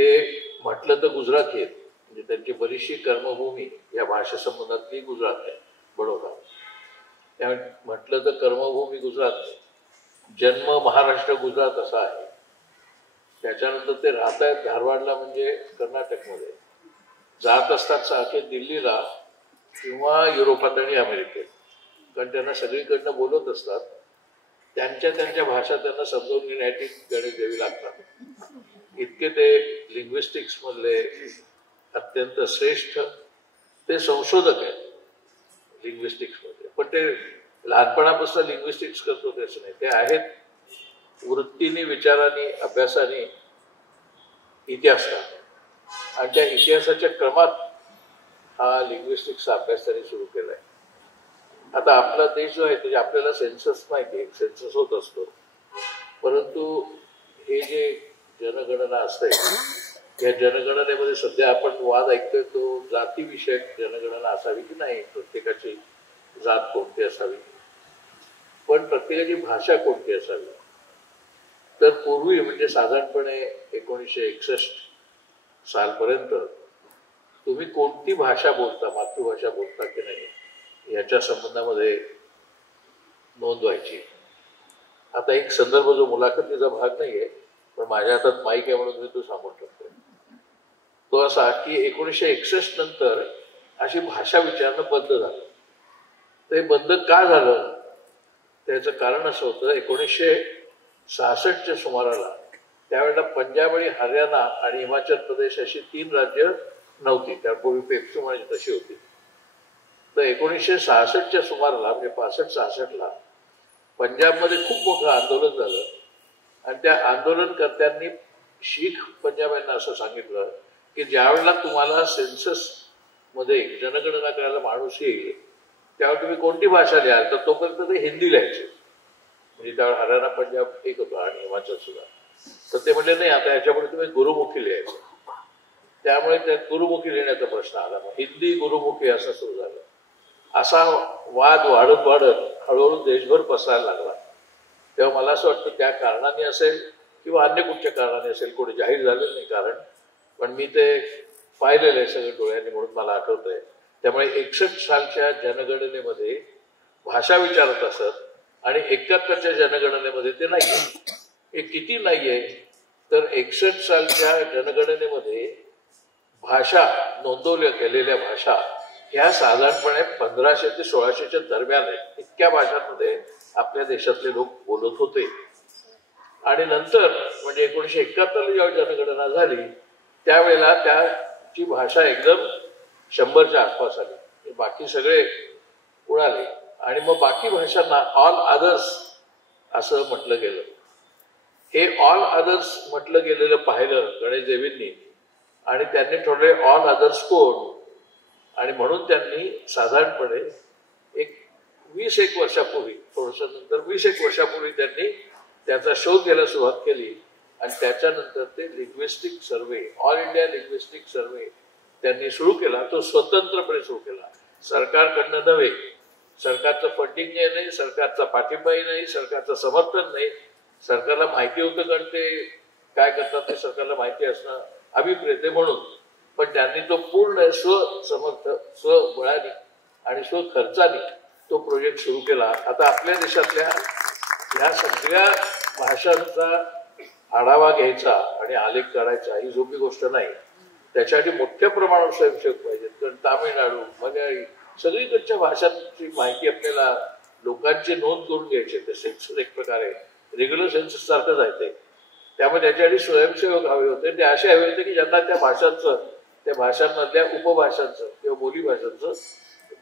ते म्हटलं तर गुजराती आहेत, म्हणजे त्यांची बरीचशी कर्मभूमी या भाषेसंबंधातली गुजरात आहे, बडोदा. त्यामुळे म्हटलं तर कर्मभूमी गुजरात आहे, जन्म महाराष्ट्र गुजरात असा आहे. त्याच्यानंतर ते राहत आहेत धारवाडला, म्हणजे कर्नाटकमध्ये. जात असतात सारखे दिल्लीला किंवा युरोपात आणि अमेरिकेत, कारण त्यांना सगळीकडनं बोलत असतात. त्यांच्या त्यांच्या भाषा त्यांना समजून घेण्याची गरज द्यावी लागतात. इतके ते लिंग्विस्टिक्स मधले अत्यंत श्रेष्ठ ते संशोधक आहेत लिंग्विस्टिक्स मध्ये. पण ते लहानपणापासून लिंग्विस्टिक्स करतो त्याचं नाही, ते आहेत वृत्तीने, विचाराने, अभ्यासाने इतिहासकार. आणि त्या इतिहासाच्या क्रमात हा लिंग्विस्टिक्सचा अभ्यास त्यांनी सुरू केलाय. आता आपला देश जो आहे त्याचे आपल्याला सेन्सस माहिती आहे, सेन्सस होत असतो. परंतु हे जे जनगणना असते, या जनगणनेमध्ये सध्या आपण वाद ऐकतोय तो जातीविषयक जनगणना असावी की नाही, प्रत्येकाची जात कोणती असावी, पण प्रत्येकाची भाषा कोणती असावी. तर पूर्वी म्हणजे साधारणपणे 1961 सालपर्यंत तुम्ही कोणती भाषा बोलता, मातृभाषा बोलता की नाही याच्या संबंधामध्ये नोंद व्हायची. आता एक संदर्भ जो मुलाखतीचा भाग नाहीये, पण माझ्या हातात माईक आहे म्हणून मी तो सांगून टाकतो. तो असा की 1961 नंतर अशी भाषा विचारणं बंद झालं. ते बंद का झालं त्याचं कारण असं होतं, 1966च्या सुमाराला त्यावेळेला पंजाब आणि हरियाणा आणि हिमाचल प्रदेश अशी 3 राज्य नव्हती, त्यापूर्वी पेप्सू म्हणजे तशी होती. तर 1966च्या सुमाराला म्हणजे 65-66ला पंजाबमध्ये खूप मोठं आंदोलन झालं. आणि त्या आंदोलनकर्त्यांनी शीख पंजाब्यांना असं सांगितलं की ज्यावेळेला तुम्हाला सेन्सस मध्ये जनगणना करायला माणूस येईल त्यावेळी तुम्ही कोणती भाषा लिहाल, तर तोपर्यंत ते हिंदी लिहायचे. म्हणजे त्यावेळेला हरियाणा पंजाब एक होतं आणि हिमाचल सुद्धा. तर ते म्हणले नाही, आता याच्यापुढे तुम्ही गुरुमुखी लिहायचं. त्यामुळे त्या गुरुमुखी लिहिण्याचा प्रश्न आला. हिंदी गुरुमुखी असं सुरू झालं. असा वाद वाढत वाढत हळूहळू देशभर पसरायला लागला. तेव्हा मला असं वाटतं त्या कारणाने असेल किंवा अन्य कुठच्या कारणाने असेल, कोणी जाहीर झालेलं नाही कारण, पण मी ते पाहिलेलं आहे सगळं डोळ्यांनी म्हणून मला आठवतंय. त्यामुळे 61 सालच्या जनगणनेमध्ये भाषा विचारत असत आणि 71च्या जनगणनेमध्ये ते नाहीये. हे किती नाहीये तर 61 सालच्या जनगणनेमध्ये भाषा नोंदवल्या गेलेल्या भाषा ह्या साधारणपणे 1500 ते 1600च्या दरम्यान आहेत. इतक्या भाषांमध्ये आपल्या देशातले लोक बोलत होते. आणि नंतर म्हणजे 1971 जेव्हा जनगणना झाली त्यावेळेला त्याची भाषा एकदम 100च्या आसपास आली. बाकी सगळे उडाले आणि मग बाकी भाषांना ऑल अदर्स असं म्हटलं गेलं. हे ऑल अदर्स म्हटलं गेलेलं पाहिलं गणेश देवींनी आणि त्यांनी ठरवले ऑल अदर्स कोण, आणि म्हणून त्यांनी साधारणपणे 20-एक वर्षापूर्वी, थोडस नंतर 20-एक वर्षापूर्वी त्यांनी त्याचा शोध घ्यायला सुरुवात केली. आणि त्याच्यानंतर ते linguistic survey, all India linguistic survey त्यांनी सुरू केला. तो स्वतंत्रपणे सुरू केला, सरकारकडनं नव्हे. सरकारचं फंडिंग नाही, सरकारचा पाठिंबाही नाही, सरकारचं समर्थन नाही. सरकारला माहिती होतं कारण ते काय करतात ते सरकारला माहिती असणं अभिप्रेत आहे म्हणून. पण त्यांनी तो पूर्ण स्वसमर्थ, स्वबळाने आणि स्वखर्चाने तो प्रोजेक्ट सुरू केला. आता आपल्या देशातल्या ह्या सगळ्या भाषांचा आढावा घ्यायचा आणि आलेख करायचा ही सोपी गोष्ट नाही. त्याच्यासाठी मोठ्या प्रमाणावर स्वयंसेवक पाहिजेत. कारण तामिळनाडू, मल्याळी सगळीकडच्या भाषांची माहिती आपल्याला लोकांची नोंद करून घ्यायची. ते सेन्सस एक प्रकारे रेग्युलर सेन्सस सारखंच आहे ते. त्यामुळे त्याच्यासाठी स्वयंसेवक हवे होते. ते असे हवे होते की ज्यांना त्या भाषांचं, त्या भाषांमधल्या उपभाषांचं किंवा बोलीभाषांचं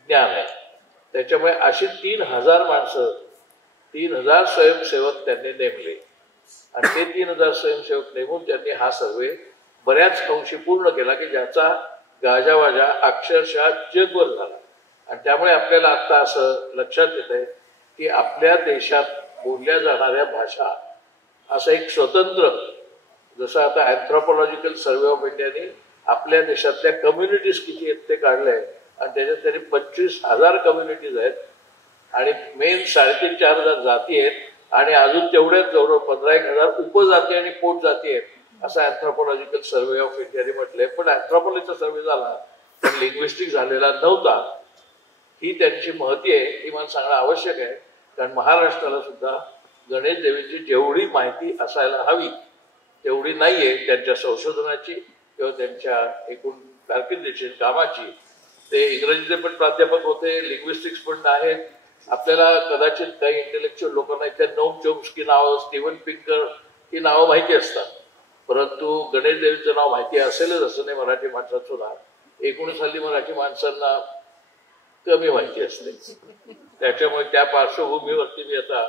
ज्ञान आहे. त्याच्यामुळे अशी 3000 माणसं, 3000 स्वयंसेवक त्यांनी नेमले. आणि ते 3000 स्वयंसेवक नेमून त्यांनी हा सर्वे बऱ्याच अंशी पूर्ण केला की ज्याचा गाजावाजा अक्षरशः जगभर झाला. आणि त्यामुळे आपल्याला आता असं लक्षात येत आहे की आपल्या देशात बोलल्या जाणाऱ्या भाषा असं एक स्वतंत्र, जसं आता अँथ्रोपॉलॉजिकल सर्वे ऑफ इंडियाने आपल्या देशातल्या कम्युनिटीज किती आहेत ते काढलंय. आणि त्याच्यात तरी 25,000 कम्युनिटीज आहेत आणि मेन 3,500-4,000 जाती आहेत आणि अजून तेवढ्याच जवळ 15,000 उपजाती आणि पोटजाती आहेत. असा अँथ्रोपॉलॉजिकल सर्व्हे ऑफ इंडियाने म्हटलंय. पण अँथ्रोपॉलॉजीचा सर्व्हे झाला पण लिंग्विस्टिक झालेला नव्हता. ही त्यांची महती आहे, ही मला सांगणं आवश्यक आहे. कारण महाराष्ट्राला सुद्धा गणेश देवीची जेवढी माहिती असायला हवी तेवढी नाहीये त्यांच्या संशोधनाची किंवा त्यांच्या एकूण कारकिर्दीची कामाची. ते इंग्रजीचे पण प्राध्यापक होते, लिंग्विस्टिक्स पण आहेत. आपल्याला कदाचित काही इंटेलेक्च्युअल लोकांना इथे नोम चोम्स्की नाव, स्टीव्हन पिंकर ही नावं माहिती असतात, परंतु गणेश देवीचं नाव माहिती असेलच असं नाही. मराठी माणसात सुद्धा 19 साली मराठी माणसांना कमी माहिती असते. त्याच्यामुळे त्या पार्श्वभूमीवरती मी आता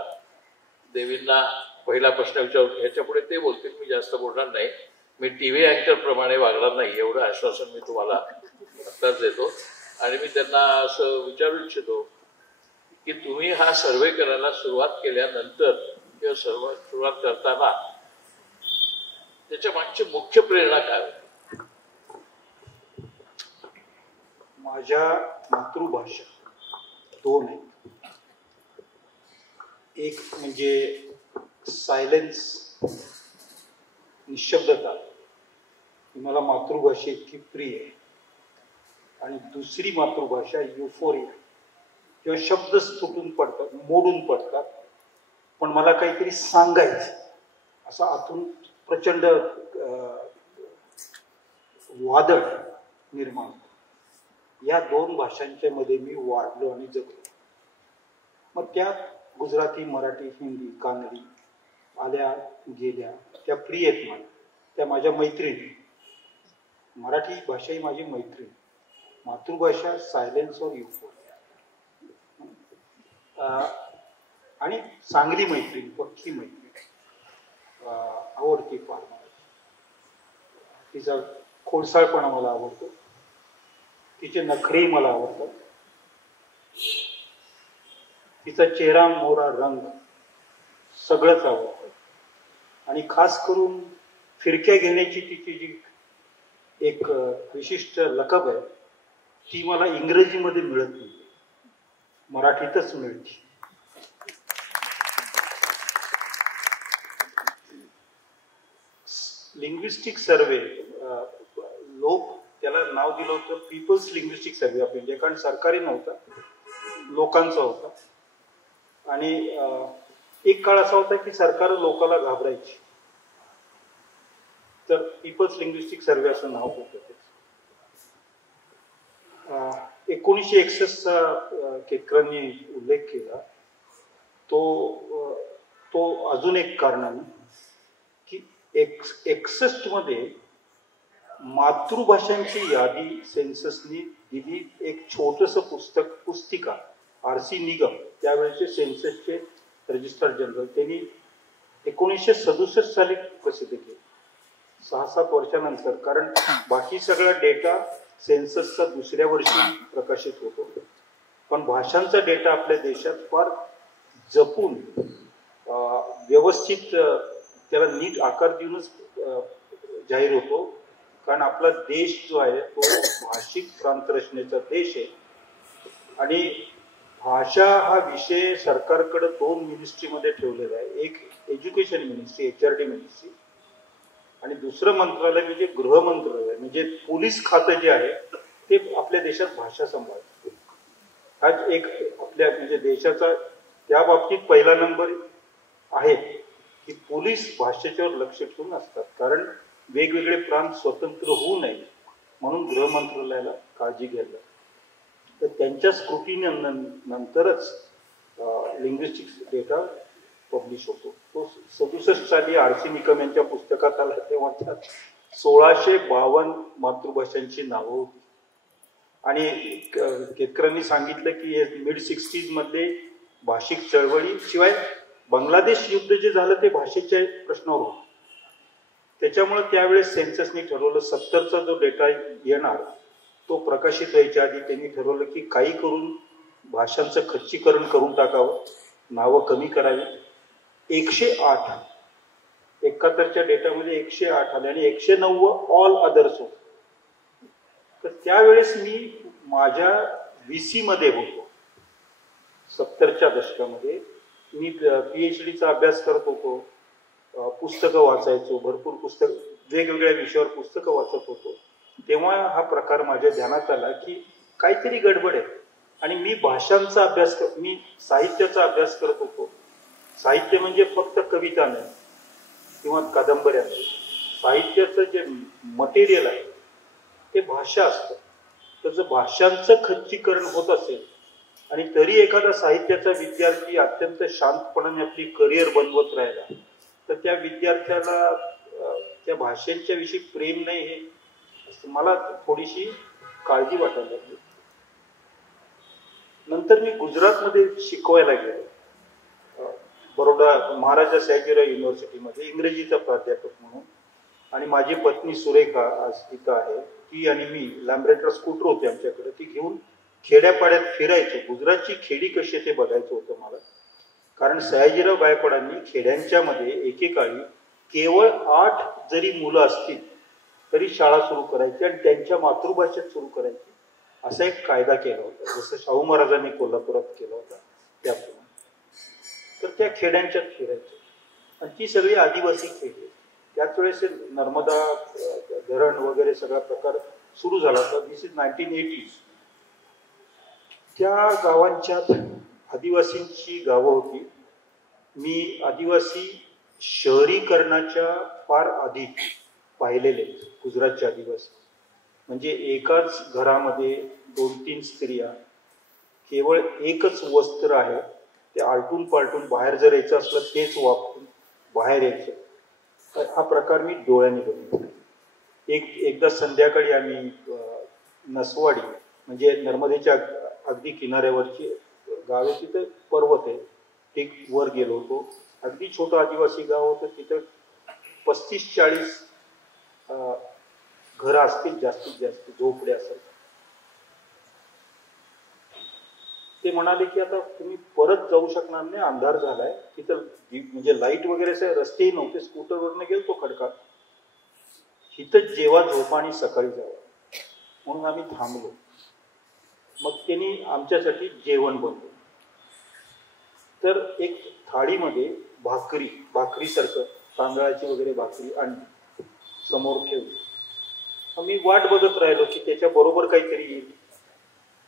देवींना पहिला प्रश्न विचारून ह्याच्या पुढे ते बोलतील, मी जास्त बोलणार नाही. मी टीव्ही अँकर प्रमाणे वागणार नाही एवढं आश्वासन मी तुम्हाला आत्ताच देतो. आणि मी त्यांना असं विचारू इच्छितो की तुम्ही हा सर्वे करायला सुरुवात केल्यानंतर किंवा सुरुवात करताना त्याच्या मागची मुख्य प्रेरणा काय होती? माझ्या मातृभाषा दोन आहेत. एक म्हणजे सायलेन्स, निशब्दता, ही मला मातृभाषा इतकी प्रिय आहे. आणि दुसरी मातृभाषा युफोरिया, किंवा शब्द तुटून पडतात, मोडून पडतात, पण मला काहीतरी सांगायचं असं आतून प्रचंड वादळ निर्माण होतं. या दोन भाषांच्या मध्ये मी वाढलो आणि जगलो. मग त्यात गुजराती, मराठी, हिंदी, कानडी आल्या गेल्या, त्या प्रिय आहेत मला, त्या माझ्या मैत्रिणी. मराठी भाषा ही माझी मैत्रीण. मातृभाषा सायलेन्स और युफोरिया. आणि चांगली मैत्रीण, पक्की मैत्रीण आवडती फार मला. तिचा खोडसाळपणा मला आवडतो, तिचे नखरेही मला आवडतात, तिचा चेहरा मोहरा रंग सगळंच आवडतं. आणि खास करून फिरक्या घेण्याची तिची जी एक विशिष्ट लकब आहे ती मला इंग्रजीमध्ये मिळत नाही, मराठीतच मिळते. लिंग्विस्टिक सर्वे, लोक त्याला नाव दिलं होतं people's linguistic survey of India, कारण सरकारी नव्हता, लोकांचा होता. आणि एक काळ असा होता की सरकार लोकांना घाबरायची, तर पीपल्स लिंग्विस्टिक सर्वे असं नाव होतं. 1961 चा केतकरांनी उल्लेख केला, तो अजून एक कारणाने की 61 मध्ये मातृभाषांची यादी सेन्ससनी दिली. एक छोटस पुस्तिका RC निगम, त्यावेळेचे सेन्ससचे रजिस्ट्रार जनरल, त्यांनी 1967 साली प्रसिद्ध केली, 6-7 वर्षानंतर. कारण बाकी सगळा डेटा सेन्ससचा दुसऱ्या वर्षी प्रकाशित होतो, पण भाषांचा डेटा आपल्या देशात फार जपून व्यवस्थित त्याला नीट आकार देऊनच जाहीर होतो. कारण आपला देश जो आहे तो भाषिक प्रांतरचनेचा देश आहे. आणि भाषा हा विषय सरकारकडे 2 मिनिस्ट्रीमध्ये ठेवलेला आहे. एक एज्युकेशन मिनिस्ट्री, HRD मिनिस्ट्री, आणि दुसरं मंत्रालय म्हणजे गृह मंत्रालय, म्हणजे पोलीस खातं जे आहे ते आपल्या देशात भाषा सांभाळतं. हा एक आपल्या म्हणजे देशाचा त्या बाबतीत पहिला नंबर आहे की पोलीस भाषेच्यावर लक्ष ठेवून असतात. कारण वेगवेगळे प्रांत स्वतंत्र होऊ नये म्हणून गृह मंत्रालयाला काळजी घ्यायला. तर त्यांच्या स्क्रुटिनीनंतरच लिंग्विस्टिक्स डेटा पब्लिश होतो. तो 67 साली RC निकम यांच्या पुस्तकात आला, तेव्हा त्यात 1652 मातृभाषांची नावं होती. आणि केतकरांनी सांगितलं की मिड-60s मध्ये भाषिक चळवळी, शिवाय बांगलादेश युद्ध जे झालं ते भाषेच्या प्रश्नावर होतं. त्याच्यामुळे त्यावेळेस सेन्ससनी ठरवलं 70चा जो डेटा येणार तो प्रकाशित व्हायच्या आधी त्यांनी ठरवलं की काही करून भाषांचं खच्चीकरण करून टाकावं, नावं कमी करावी. 108 71च्या डेटामध्ये 108 आले आणि 109 ऑल अदर्स होत. तर त्यावेळेस मी माझ्या VC मध्ये होतो. 70च्या दशकामध्ये मी PhDचा अभ्यास करत होतो, पुस्तकं वाचायचो, भरपूर पुस्तक वेगवेगळ्या विषयावर पुस्तकं वाचत होतो तेव्हा हा प्रकार माझ्या ध्यानात आला की काहीतरी गडबड आहे. आणि मी भाषांचा अभ्यास मी साहित्याचा अभ्यास करत होतो. साहित्य म्हणजे फक्त कविता नाही किंवा कादंबऱ्या नाही. साहित्याचं जे मटेरियल आहे ते भाषा असतं. त्याचं भाषांचं खच्चीकरण होत असेल आणि तरी एखादा साहित्याचा विद्यार्थी अत्यंत शांतपणाने आपली करिअर बनवत राहिला तर त्या विद्यार्थ्याला त्या भाषेच्या विषयी प्रेम नाही हे मला थोडीशी काळजी वाटायला लागली. नंतर मी गुजरातमध्ये शिकवायला गेलो, बरोडा महाराजा सयाजीराव युनिव्हर्सिटीमध्ये इंग्रजीचा प्राध्यापक म्हणून. आणि माझी पत्नी सुरेखा आज तिथं आहे, ती आणि मी लॅम्ब्रेटर स्कूटर होते आमच्याकडे, ती घेऊन खेड्यापाड्यात फिरायचो. गुजरातची खेडी कशी आहे ते बघायचं होतं मला. कारण सयाजीराव गायकवाडांनी खेड्यांच्या मध्ये एकेकाळी केवळ 8 जरी मुलं असतील तरी शाळा सुरू करायची आणि त्यांच्या मातृभाषेत सुरू करायची असा एक कायदा केला होता, जसं शाहू महाराजांनी कोल्हापुरात केला होता त्याप्रमाणे. तर त्या खेड्यांच्यात फिरायचं आणि ती सगळी आदिवासी खेडी. त्याच वेळेस नर्मदा धरण वगैरे सगळा प्रकार सुरू झाला होता. दिस इज 1980s. त्या गावांच्यात आदिवासींची गावं होती. मी आदिवासी शहरीकरणाच्या फार आधी पाहिलेले गुजरातचे आदिवासी. म्हणजे एकाच घरामध्ये 2-3 स्त्रिया, केवळ एकच वस्त्र आहे, ते आलटून पालटून बाहेर जर यायचं असलं तेच वापरून बाहेर यायचं. तर हा प्रकार मी डोळ्यांनी बघितला. एकदा संध्याकाळी आम्ही नसवाडी म्हणजे नर्मदेच्या अगदी किनाऱ्यावरची गाव आहे, तिथं पर्वत आहे, ते वर गेलो होतो. अगदी छोटं आदिवासी गाव होतं. तिथं 35-40 घरं असतील जास्तीत जास्त, झोपडे असेल. ते म्हणाले की आता तुम्ही परत जाऊ शकणार नाही, अंधार झालाय. तिथं म्हणजे लाईट वगैरे असे रस्तेही नव्हते. स्कूटरवरनं गेलतो खडकात. तिथं जेव्हा झोपा आणि सकाळी जावं म्हणून आम्ही थांबलो. मग त्यांनी आमच्यासाठी जेवण बनवलं. तर एक थाळीमध्ये भाकरीसारखं तांदळाची वगैरे भाकरी आणली, समोर ठेवली. मी वाट बघत राहिलो की त्याच्या बरोबर काहीतरी येईल.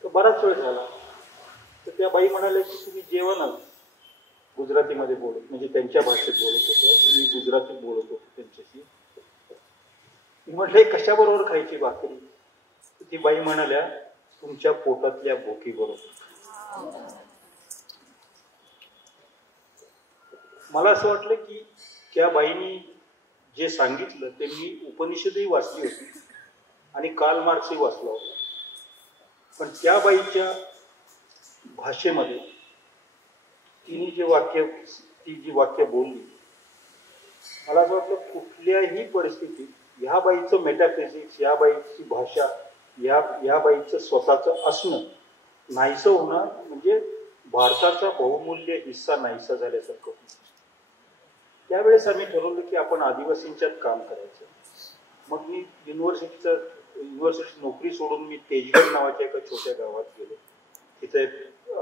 तर बराच वेळ झाला. तर त्या बाई म्हणाल्या की तुम्ही जेवण गुजरातीमध्ये बोलत, म्हणजे त्यांच्या भाषेत बोलत होतं, मी गुजरातीत बोलत होतो त्यांच्याशी. मी म्हटलं कशाबरोबर खायची भाकरी? तर ती बाई म्हणाल्या तुमच्या पोटातल्या भोकी बरोबर. मला असं वाटलं की त्या बाईनी जे सांगितलं ते मी उपनिषदही वाचली होती आणि कार्ल मार्क्सही वाचला होता. पण त्या बाईच्या भाषेमध्ये ती जी वाक्य बोलली, मला असं वाटलं कुठल्याही परिस्थितीत ह्या बाईचं मेटाफिजिक्स, ह्या बाईची भाषा, ह्या बाईचं स्वतःचं असणं नाहीसं होणं म्हणजे भारताचा बहुमूल्य हिस्सा नाहीसा झाल्यासारखं. त्यावेळेस आम्ही ठरवलं की आपण आदिवासींच्यात काम करायचं. मग मी युनिव्हर्सिटी नोकरी सोडून मी तेजगड नावाच्या एका छोट्या गावात गेलो. तिथे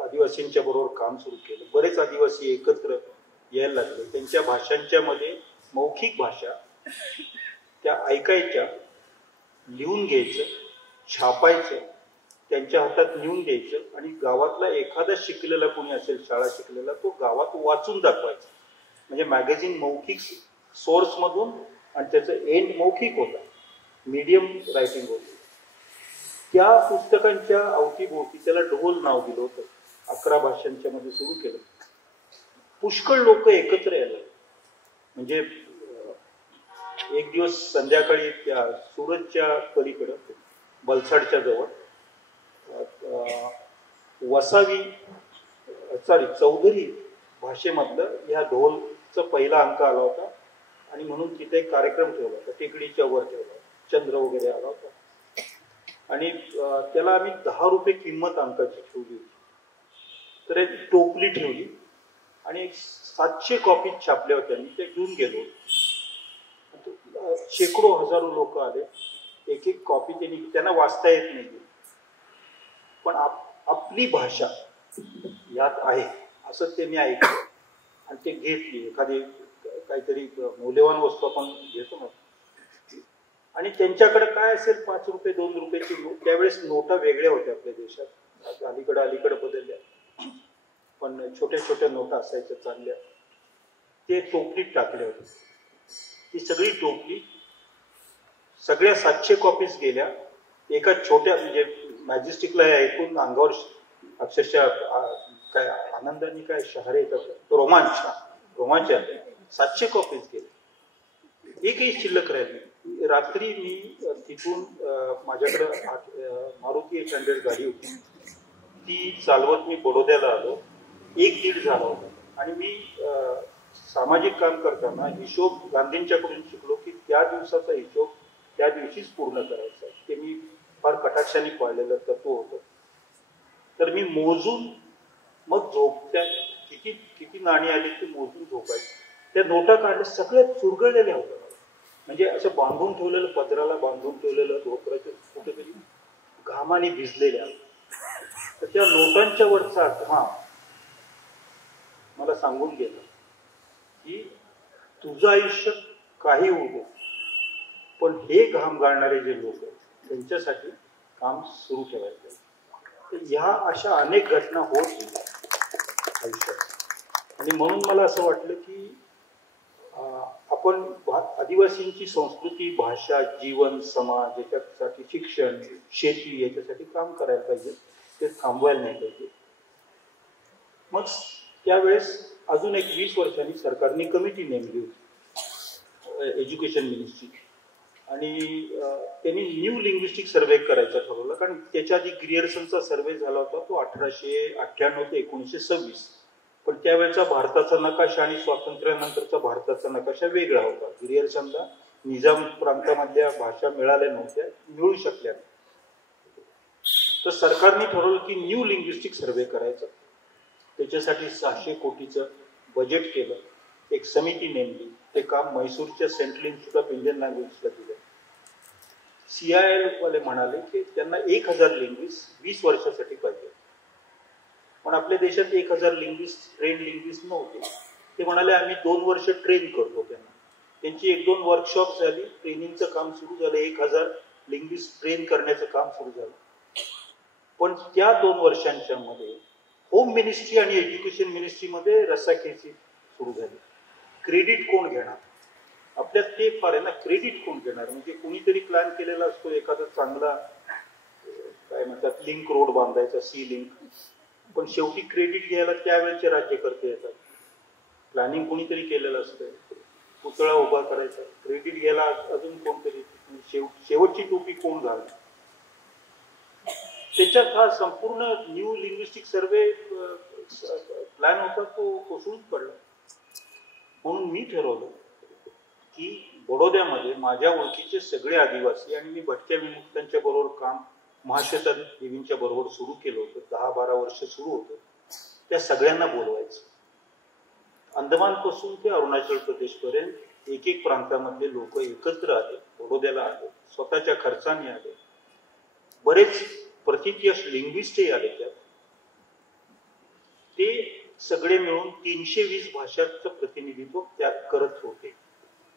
आदिवासींच्या बरोबर काम सुरू केलं. बरेच आदिवासी एकत्र यायला लागले. त्यांच्या भाषांच्या मध्ये मौखिक भाषा त्या ऐकायच्या, लिहून घ्यायचं, छापायचं, त्यांच्या हातात लिहून द्यायचं आणि गावातला एखादा शिकलेला कोणी असेल, शाळा शिकलेला, तो गावात वाचून दाखवायचा. म्हणजे मॅगझिन मौखिक सोर्स मधून आणि त्याचं एंड मौखिक होता, मीडियम रायटिंग होती. त्या पुस्तकांच्या अवतीभोवती त्याला ढोल नाव दिलं होतं. 11 भाषांच्या मध्ये सुरू केलं. पुष्कळ लोक एकत्र यायला. म्हणजे एक दिवस संध्याकाळी त्या सुरतच्या पलीकडं बलसाडच्या जवळ चौधरी भाषेमधलं ह्या ढोलचा पहिला अंक आला होता आणि म्हणून तिथे एक कार्यक्रम ठेवला होता. टेकडीच्या वर ठेवला होता. चंद्र वगैरे आला होता आणि त्याला आम्ही 10 रुपये किंमत अंकाची ठेवली होती. तर एक टोपली ठेवली आणि 700 कॉपी छापल्या होत्या. मी ते घेऊन गेलो. शेकडो हजारो लोक आले. एक एक कॉपी त्यांना वाचता येत नाही, पण आपली भाषा यात आहे असं त्यांनी ऐकलं आणि ते घेतली. एखादी काहीतरी मौल्यवान वस्तू आपण घेतो ना, आणि त्यांच्याकडे काय असेल 5 रुपये 2 रुपयाची नोट. त्यावेळेस नोटा वेगळ्या होत्या आपल्या देशात, अलीकडे बदलल्या, पण छोट्या छोट्या नोटा असायच्या चांगल्या, ते टोपलीत टाकले होते. ती सगळी टोपली सगळ्या 700 कॉपीज गेल्या एका छोट्या, म्हणजे मॅजेस्टिकला हे ऐकून अंगावर अक्षरशः काय आनंदाने काय शहारे येतात, रोमांच आले. 700 कॉपीज गेले, एकही शिल्लक राहिली. रात्री मी तिथून माझ्याकडं मारुती 800 गाडी होती, ती चालवत मी बडोद्याला आलो. 1-1.5 झाला होता. आणि मी सामाजिक काम करताना हिशोब गांधींच्याकडून शिकलो की त्या दिवसाचा हिशोब त्या दिवशीच पूर्ण करायचा. ते मी फार कटाक्षाने पाळलेलं तत्व होतं. तर मी मोजून मग झोपत्या किती नाणी आली ती मोजून झोपायची. त्या नोटा काढल्या, सगळ्या चुरगळलेल्या होत्या, म्हणजे असं बांधून ठेवलेलं, पदराला बांधून ठेवलेलं धोत्राच्या कुठेतरी घामाने भिजलेल्या. तर त्या नोटांच्या वरचा घाम मला सांगून गेला की तुझं आयुष्य काही होऊ दे, पण हे घाम गाळणारे जे लोक आहेत त्यांच्यासाठी काम सुरू ठेवायचं. तर ह्या अशा अनेक घटना होत गेल्या आयुष्यात. आणि म्हणून मला असं वाटलं की आपण आदिवासींची संस्कृती, भाषा, जीवन, समाज याच्यासाठी, शिक्षण, शेती याच्यासाठी काम करायला पाहिजे, ते थांबवायला नाही पाहिजे. मग त्यावेळेस अजून एक 20 वर्षांनी सरकारने कमिटी नेमली होती एज्युकेशन मिनिस्ट्री, आणि त्यांनी न्यू लिंग्विस्टिक सर्वे करायचा ठरवलं. कारण त्याच्या आधी ग्रियर्सनचा सर्वे झाला होता, तो 1898 ते 1926. पण त्यावेळेचा भारताचा नकाशा आणि स्वातंत्र्यानंतरचा भारताचा नकाशा वेगळा होता. ग्रियर्सनला निजाम प्रांतामधल्या भाषा मिळाल्या नव्हत्या, मिळू शकल्या नाही. तर सरकारने ठरवलं की न्यू लिंग्विस्टिक सर्वे करायचा. त्याच्यासाठी 600 कोटीचं बजेट केलं, एक समिती नेमली. ते काम म्हैसूरच्या सेंट्रल इन्स्टिट्यूट ऑफ इंडियन लँग्वेजला दिलं. CIL वाले म्हणाले की त्यांना 1000 लिंग्विस्ट 20 वर्षासाठी पाहिजे. पण आपल्या देशात 1000 लिंग्विस्ट, ट्रेन लिंग्विस्ट नव्हते. ते म्हणाले आम्ही 2 वर्ष ट्रेन करतो त्यांना. त्यांची 1-2 वर्कशॉप झाली, ट्रेनिंगचं काम सुरू झालं, 1000 लिंग्विस्ट ट्रेन करण्याचं काम सुरू झालं. पण त्या 2 वर्षांच्या मध्ये होम मिनिस्ट्री आणि एज्युकेशन मिनिस्ट्रीमध्ये रस्साखेची सुरू झाली. क्रेडिट कोण घेणार? आपल्यात ते फार आहे ना, क्रेडिट कोण घेणार? म्हणजे कोणीतरी प्लॅन केलेला असतो एखादा चांगला, काय म्हणतात, लिंक रोड बांधायचा, सी लिंक, पण शेवटी क्रेडिट घ्यायला त्यावेळेचे राज्यकर्ते येतात. प्लॅनिंग कोणीतरी केलेलं असतं, पुतळा उभा करायचा, क्रेडिट घ्यायला अजून कोणतरी, शेवटची टोपी कोण घालणार? त्याच्यात हा संपूर्ण न्यू लिंग्विस्टिक सर्वे प्लॅन होता, तो कोसळून पडला. म्हणून मी ठरवलं की बडोद्यामध्ये माझ्या ओळखीचे सगळे आदिवासी, आणि मी भटक्या विमुक्तांच्या बरोबर काम महाश्वेता देवींच्या बरोबर सुरू केलं होतं, 10-12 वर्ष सुरू होतं, त्या सगळ्यांना बोलवायचं. अंदमानपासून ते अरुणाचल प्रदेशपर्यंत एक प्रांतामधले लोक एकत्र आले, बडोद्याला आले, स्वतःच्या खर्चाने आले. बरेच प्रथितीय लिंग्विस्टही आले त्यात. ते सगळे मिळून 320 भाषांचं प्रतिनिधित्व त्यात करत होते.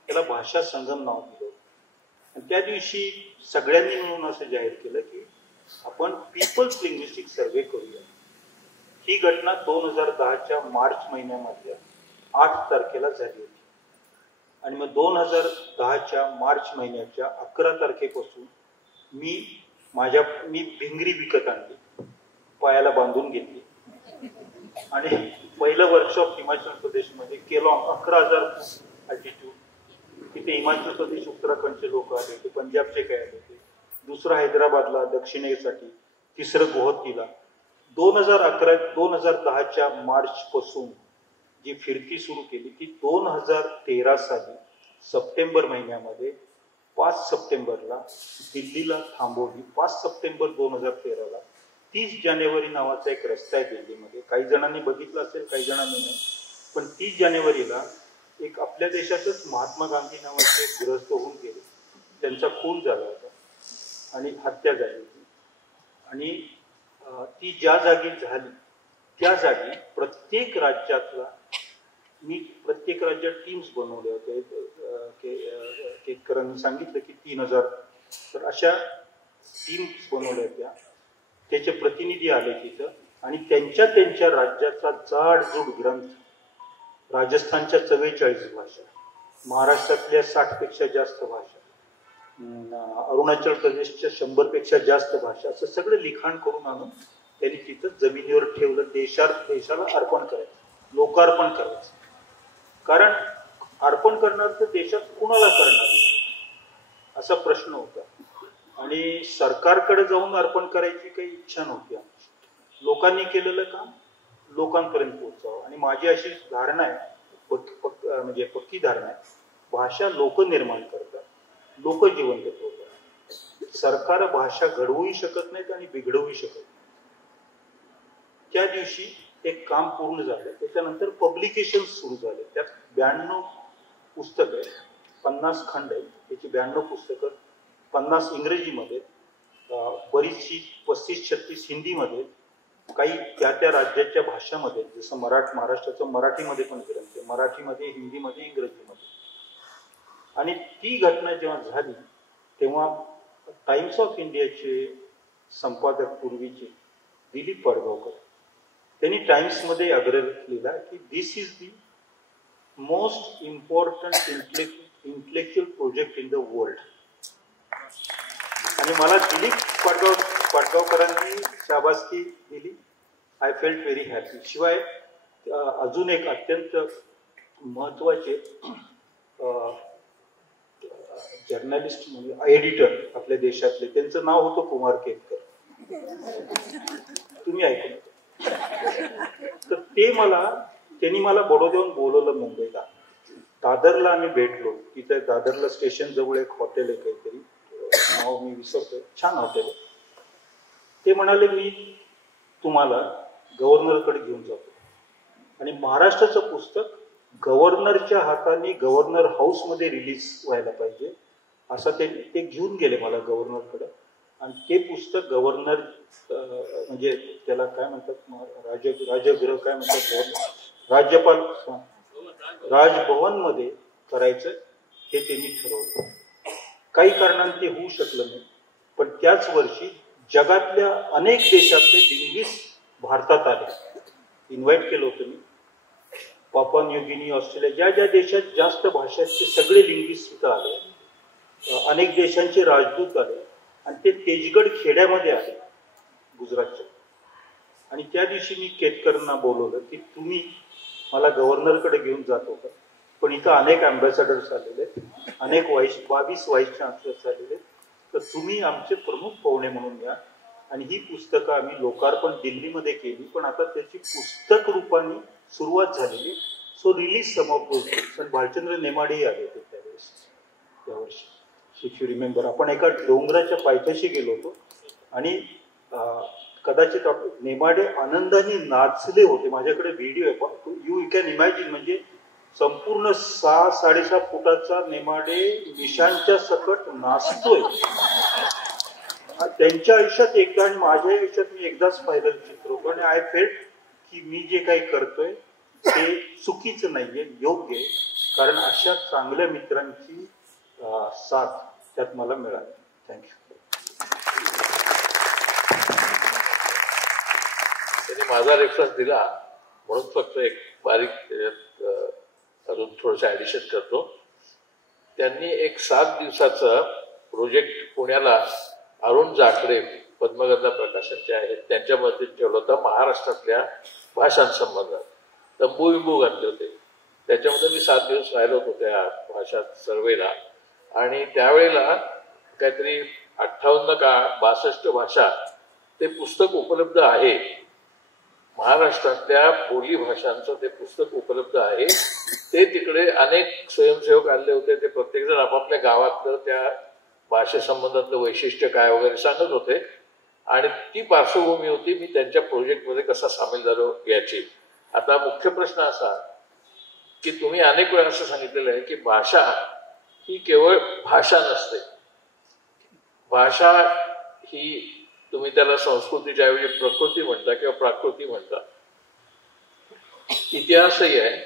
त्याला भाषा संगम नाव दिलं. आणि त्या दिवशी सगळ्यांनी मिळून असं जाहीर केलं की आपण पीपल्स लिंग्विस्टिक सर्वे करूया. ही घटना 2010च्या मार्च महिन्यामधल्या 8 तारखेला झाली होती. आणि मग 2010च्या मार्च महिन्याच्या 11 तारखेपासून मी भिंगरी विकत आणली, पायाला बांधून घेतली, आणि पहिलं वर्कशॉप हिमाचल प्रदेशमध्ये केलॉंग, 11,000 अल्टिट्यूड. तिथे हिमाचल प्रदेश, उत्तराखंडचे लोक आले होते, पंजाबचे काय आले होते. दुसरं हैदराबादला दक्षिणेसाठी, तिसरं गुवाहाटीला. 2010च्या मार्च पासून जी फिरती सुरू केली ती 2013 साली सप्टेंबर महिन्यामध्ये 5 सप्टेंबरला दिल्लीला थांबवली. 5 सप्टेंबर 2013ला 30 जानेवारी नावाचा एक रस्ता आहे दिल्लीमध्ये. काही जणांनी बघितलं असेल, काही जणांनी नाही. पण 30 जानेवारीला एक आपल्या देशातच महात्मा गांधी नावाचे एक गृहस्थ होऊन गेले. त्यांचा खून झाला होता आणि हत्या झाली होती. आणि ती ज्या जागी झाली त्या जागी प्रत्येक राज्यातला मी प्रत्येक राज्यात टीम्स बनवले होते. केतकरांनी सांगितलं की 3000, तर अशा टीम्स बनवल्या होत्या. त्याचे प्रतिनिधी आले तिथं आणि त्यांच्या राज्याचा जाडजूड ग्रंथ, राजस्थानच्या 44 भाषा, महाराष्ट्रातल्या 60 पेक्षा जास्त भाषा, अरुणाचल प्रदेशच्या 100 पेक्षा जास्त भाषा, असं सगळं लिखाण करून आणून त्यांनी तिथं जमिनीवर ठेवलं. देशाला अर्पण करायचं, लोकार्पण करायचं. कारण अर्पण करणार तर देशात कुणाला करणार असा प्रश्न होता. आणि सरकारकडे जाऊन अर्पण करायची काही इच्छा नव्हती आमची. लोकांनी केलेलं काम लोकांपर्यंत पोहोचावं. आणि माझी अशी धारणा आहे, म्हणजे पक्की धारणा आहे, भाषा लोक निर्माण करतात, लोक जिवंत ठेवतात. सरकार भाषा घडवूही शकत नाहीत आणि बिघडवूही शकत नाही. त्या दिवशी एक काम पूर्ण झालं. त्याच्यानंतर पब्लिकेशन सुरू झाले. त्यात 92 पुस्तकं आहेत, 50 खंड आहेत. त्याची 92 पुस्तकं, 50 इंग्रजीमध्ये, बरीचशी 35-36 हिंदीमध्ये, काही त्या राज्याच्या भाषामध्ये, जसं महाराष्ट्राचं मराठीमध्ये पण ग्रंथ आहे, मराठीमध्ये, हिंदीमध्ये, इंग्रजीमध्ये. आणि ती घटना जेव्हा झाली तेव्हा टाइम्स ऑफ इंडियाचे संपादक पूर्वीचे दिलीप पाडगावकर, त्यांनी टाइम्समध्ये आग्रह लिहिला की this is the most important intellectual project in the world. आणि मला दिलीप पाडगावकरांनी शाबासकी दिली. I felt very happy. शिवाय अजून एक अत्यंत महत्वाचे जर्नलिस्ट म्हणजे एडिटर आपल्या देशातले, त्यांचं नाव होतं कुमार केतकर. तुम्ही ऐकून. तर त्यांनी मला बडोद्याहून बोलवलं मुंबईला. दादरला आम्ही भेटलो. तिथे दादरला स्टेशन जवळ एक हॉटेल आहे, काहीतरी नाव मी विसरतोय, छान हॉटेल आहे. ते म्हणाले मी तुम्हाला गव्हर्नरकडे घेऊन जातो आणि महाराष्ट्राचं पुस्तक गव्हर्नरच्या हाताने गव्हर्नर हाऊसमध्ये रिलीज व्हायला पाहिजे असं ते घेऊन गेले मला गव्हर्नरकडे. आणि ते पुस्तक गव्हर्नर म्हणजे त्याला काय म्हणतात, राजगृह काय म्हणतात, राज्यपाल राजभवनमध्ये करायचं हे त्यांनी ठरवलं. काही कारणाने ते होऊ शकलं नाही. पण त्याच वर्षी जगातल्या अनेक देशातले लिंग्विस्ट भारतात आले. इन्व्हाइट केलं होतं मी. पापुआ न्यू गिनी, ऑस्ट्रेलिया, ज्या देशात जास्त भाषांचे सगळे लिंग्विस्ट तिथं आले. अनेक देशांचे राजदूत आले आणि ते तेजगड खेड्यामध्ये आले गुजरातच्या. आणि त्या दिवशी मी केतकरांना बोलवलं की तुम्ही मला गव्हर्नरकडे घेऊन जात होता, पण इथं अनेक अँबॅसेडर्स आलेले, अनेक 22 व्हाईस चान्सलर्स आलेले, तर तुम्ही आमचे प्रमुख पाहुणे म्हणून या. आणि ही पुस्तकं आम्ही लोकार्पण दिल्लीमध्ये केली, पण आता त्याची पुस्तक रूपाने सुरुवात झालेली. So release some of those books. आणि भालचंद्र नेमाडेही आले होते त्यावेळेस, यावर्षी, इफ यू रिमेंबर. आपण एका डोंगराच्या पायथ्याशी गेलो होतो आणि कदाचित नेमाडे आनंदाने नाचले होते. माझ्याकडे व्हिडिओ आहे, यू कॅन इमॅजिन. म्हणजे संपूर्ण 6-6.5 फुटाचा नेमाडे निशांच्या सकट नाचतोय. त्यांच्या आयुष्यात एकदा आणि माझ्या आयुष्यात मी एकदाच पाहिलं चित्र. पण आय फेल्ट की मी जे काही करतोय ते चुकीचं नाहीये, योग्य आहे. कारण अशा चांगल्या मित्रांची साथ त्यात मला मिळाली. थँक्यू. त्यांनी माझा रेफरन्स दिला म्हणून फक्त एक बारीक त्याच्यात अजून थोडंसं ऍडिशन करतो. त्यांनी एक 7 दिवसाचा प्रोजेक्ट पुण्याला अरुण जाकडे पद्मगंधा प्रकाशनचे आहेत त्यांच्यामध्ये ठेवलं होतं. महाराष्ट्रातल्या भाषांसंबंधात तंबू विंबू घातले होते. त्याच्यामध्ये मी 7 दिवस राहिलो होतो त्या भाषा सर्वेला. आणि त्यावेळेला काहीतरी 58 का 62 भाषा ते पुस्तक उपलब्ध आहे. महाराष्ट्रातल्या बोली भाषांचं ते पुस्तक उपलब्ध आहे. ते तिकडे अनेक स्वयंसेवक आले होते. ते प्रत्येकजण आपापल्या गावातलं त्या भाषेसंबंधातलं वैशिष्ट्य काय वगैरे सांगत होते. आणि ती पार्श्वभूमी होती मी त्यांच्या प्रोजेक्टमध्ये कसा सामील झालो याची. आता मुख्य प्रश्न असा की तुम्ही अनेक वेळा असं सांगितलेलं आहे की भाषा ही केवळ भाषा नसते. भाषा ही तुम्ही त्याला संस्कृतीच्या ऐवजी प्रकृती म्हणता किंवा प्राकृती म्हणता. इतिहासही आहे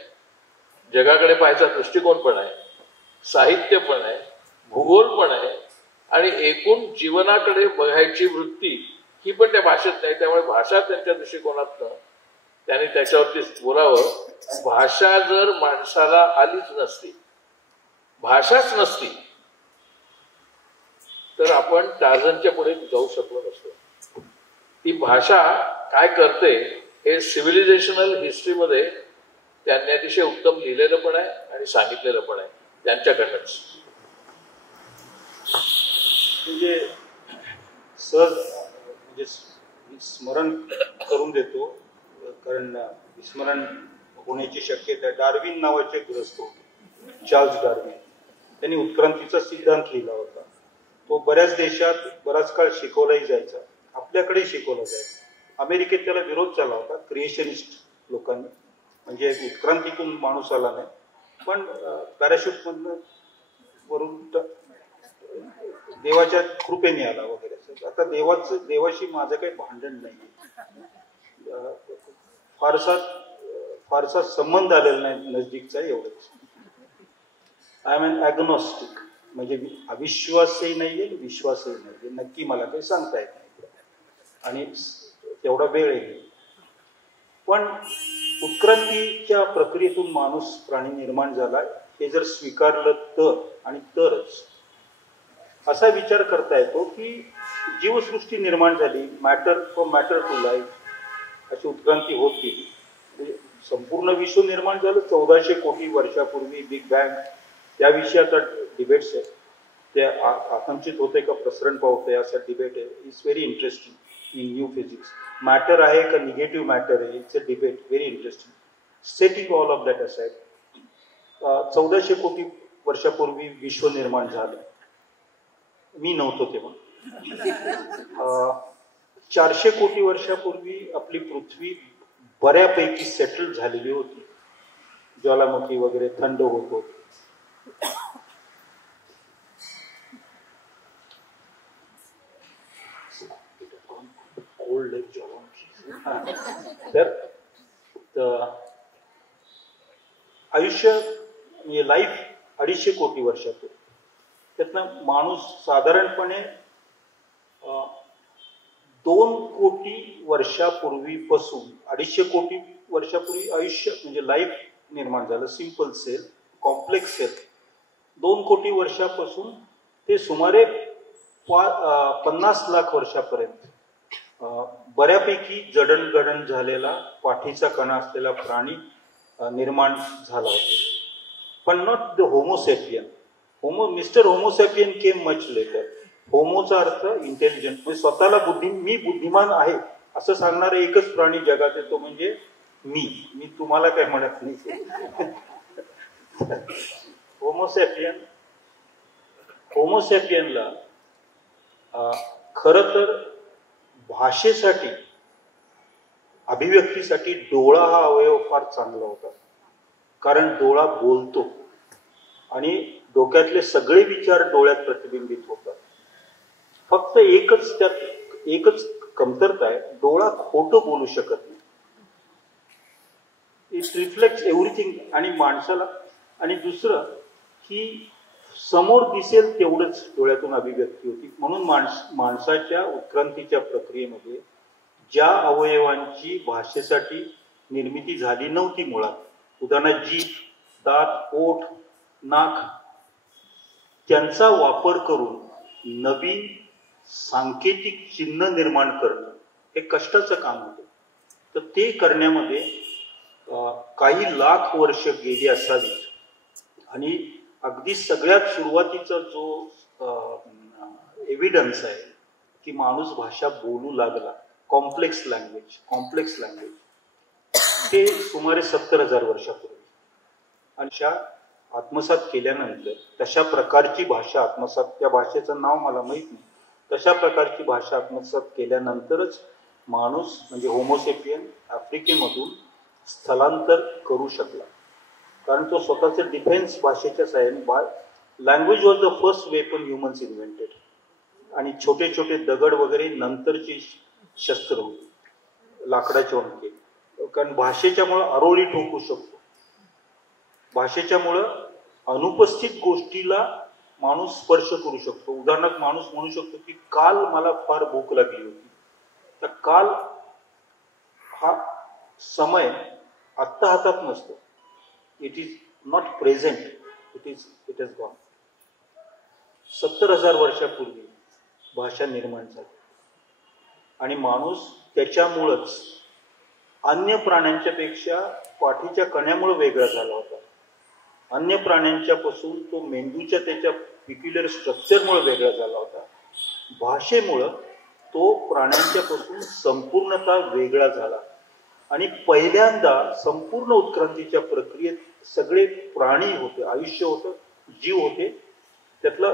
जगाकडे पाहायचा दृष्टिकोन पण आहे, साहित्य पण आहे, भूगोल पण आहे आणि एकूण जीवनाकडे बघायची वृत्ती ही पण त्या भाषेत नाही. त्यामुळे भाषा त्यांच्या दृष्टिकोनातनं त्याने त्याच्यावरती बोलावं. भाषा जर माणसाला आलीच नसती, भाषाच नसती, तर आपण टार्झनच्या पुढे जाऊ शकलो नसतो. ती भाषा काय करते हे सिव्हिलायझेशनल हिस्ट्रीमध्ये त्यांनी अतिशय उत्तम लिहिलेलं पण आहे आणि सांगितलेलं पण आहे त्यांच्याकडनंच. म्हणजे सहज म्हणजे स्मरण करून देतो, कारण विस्मरण होण्याची शक्यता आहे. डार्विन नावाचे ग्रस्त होते, चार्ल्स डार्विन. त्यांनी उत्क्रांतीचा सिद्धांत लिहिला होता. तो बऱ्याच देशात बराच काळ शिकवलाही जायचा, आपल्याकडे शिकवला जायचा. अमेरिकेत त्याला विरोध झाला होता क्रिएशनिस्ट लोकांनी, म्हणजे उत्क्रांतीतून माणूस आला नाही, पण पॅराशूटमधनं वरून देवाच्या कृपेने आला वगैरे. आता देवाशी माझं काही भांडण नाही, फारसा संबंध आलेला नाही नजदीकचा, एवढंच. आय एम एन ॲग्नॉस्टिक, म्हणजे अविश्वासही नाहीये विश्वासही नाहीये, नक्की मला काही सांगता येत नाही आणि तेवढा वेळही नाही. पण उत्क्रांतीच्या प्रक्रियेतून माणूस प्राणी निर्माण झाला हे जर स्वीकारलं तर, आणि तरच असा विचार करता येतो की जीवसृष्टी निर्माण झाली, matter from matter to life अशी उत्क्रांती होत गेली. म्हणजे संपूर्ण विश्व निर्माण झालं 1400 कोटी वर्षापूर्वी, बिग बँग. त्याविषयी आता डिबेट्स आहे, ते आकंचित होते का प्रसरण पावते असा डिबेट आहे. It's very interesting in new physics. Matter आहे का निगेटिव्ह मॅटर आहे, it's a debate, very interesting. Setting all of that aside, 1400 कोटी वर्षापूर्वी विश्व निर्माण झालं. मी नव्हतो तेव्हा. 400 कोटी वर्षापूर्वी आपली पृथ्वी बऱ्यापैकी सेटल झालेली होती, ज्वालामुखी वगैरे थंड होत होती. तर आयुष्य म्हणजे लाईफ 250 कोटी वर्षापूर्वी. त्यातनं माणूस साधारणपणे 2 कोटी वर्षापूर्वीपासून 250 कोटी वर्षापूर्वी आयुष्य म्हणजे लाईफ निर्माण झालं. Simple sale, complex sale. 2 कोटी वर्षापासून ते सुमारे 50 लाख वर्षापर्यंत बऱ्यापैकी जडणघडण झालेला पाठीचा कणा असलेला प्राणी निर्माण झाला होता. पण not the homo sapiens. Mister homo sapiens came much later. होमोचा अर्थ इंटेलिजंट, म्हणजे स्वतःला मी बुद्धिमान आहे असं सांगणारा एकच प्राणी जगात येतो, म्हणजे मी तुम्हाला काय म्हणत नाही. होमोसेपियनला खर तर भाषेसाठी, अभिव्यक्तीसाठी डोळा हा अवयव फार चांगला होता. कारण डोळा बोलतो आणि डोक्यातले सगळे विचार डोळ्यात प्रतिबिंबित होतात. फक्त एकच कमतरता आहे, डोळा खोटं बोलू शकत नाही. It reflects everything. आणि माणसाला, आणि दुसरं की समोर दिसेल तेवढंच डोळ्यातून अभिव्यक्ती होती. म्हणून माणसाच्या उत्क्रांतीच्या प्रक्रियेमध्ये ज्या अवयवांची भाषेसाठी निर्मिती झाली नव्हती मुळात, उदाहरणार्थ जीभ, दात, ओठ, नाक, त्यांचा वापर करून नवीन सांकेतिक चिन्ह निर्माण करणं हे कष्टाचं काम होतं. तर ते करण्यामध्ये काही लाख वर्ष गेली असावी. आणि अगदी सगळ्यात सुरुवातीचा जो एव्हिडन्स आहे की माणूस भाषा बोलू लागला, कॉम्प्लेक्स लँग्वेज, ते सुमारे 70,000 वर्षापूर्वी. आणि त्या आत्मसात केल्यानंतर तशा प्रकारची भाषा आत्मसात, त्या भाषेचं नाव मला माहित नाही, तशा प्रकारची भाषा आत्मसात केल्यानंतरच माणूस म्हणजे होमोसेपियन आफ्रिकेमधून स्थलांतर करू शकला. कारण तो स्वतःचे डिफेन्स भाषेच्या साहाय्याने, language was the first weapon humans invented. आणि छोटे छोटे दगड वगैरे नंतरची शस्त्र होती, लाकडाचे वणके. कारण भाषेच्यामुळे अरोळी ठोकू शकतो. भाषेच्यामुळं अनुपस्थित गोष्टीला माणूस स्पर्श करू शकतो. उदाहरणार्थ माणूस म्हणू शकतो की काल मला फार भूक लागली होती. तर काल हा समय आत्ता हातात नसतो. It is not present, it is gone. 70,000 वर्षापूर्वी भाषा निर्माण झाली आणि माणूस त्याच्यामुळंच अन्य प्राण्यांच्या पेक्षा पाठीच्या कण्यामुळे वेगळा झाला होता. अन्य प्राण्यांच्या पासून तो मेंदूच्या त्याच्या पिक्युलर स्ट्रक्चरमुळे वेगळा झाला होता. भाषेमुळं तो प्राण्यांच्या पासून संपूर्णतः वेगळा झाला आणि पहिल्यांदा संपूर्ण उत्क्रांतीच्या प्रक्रियेत सगळे प्राणी होते, आयुष्य होतं, जीव होते, त्यातला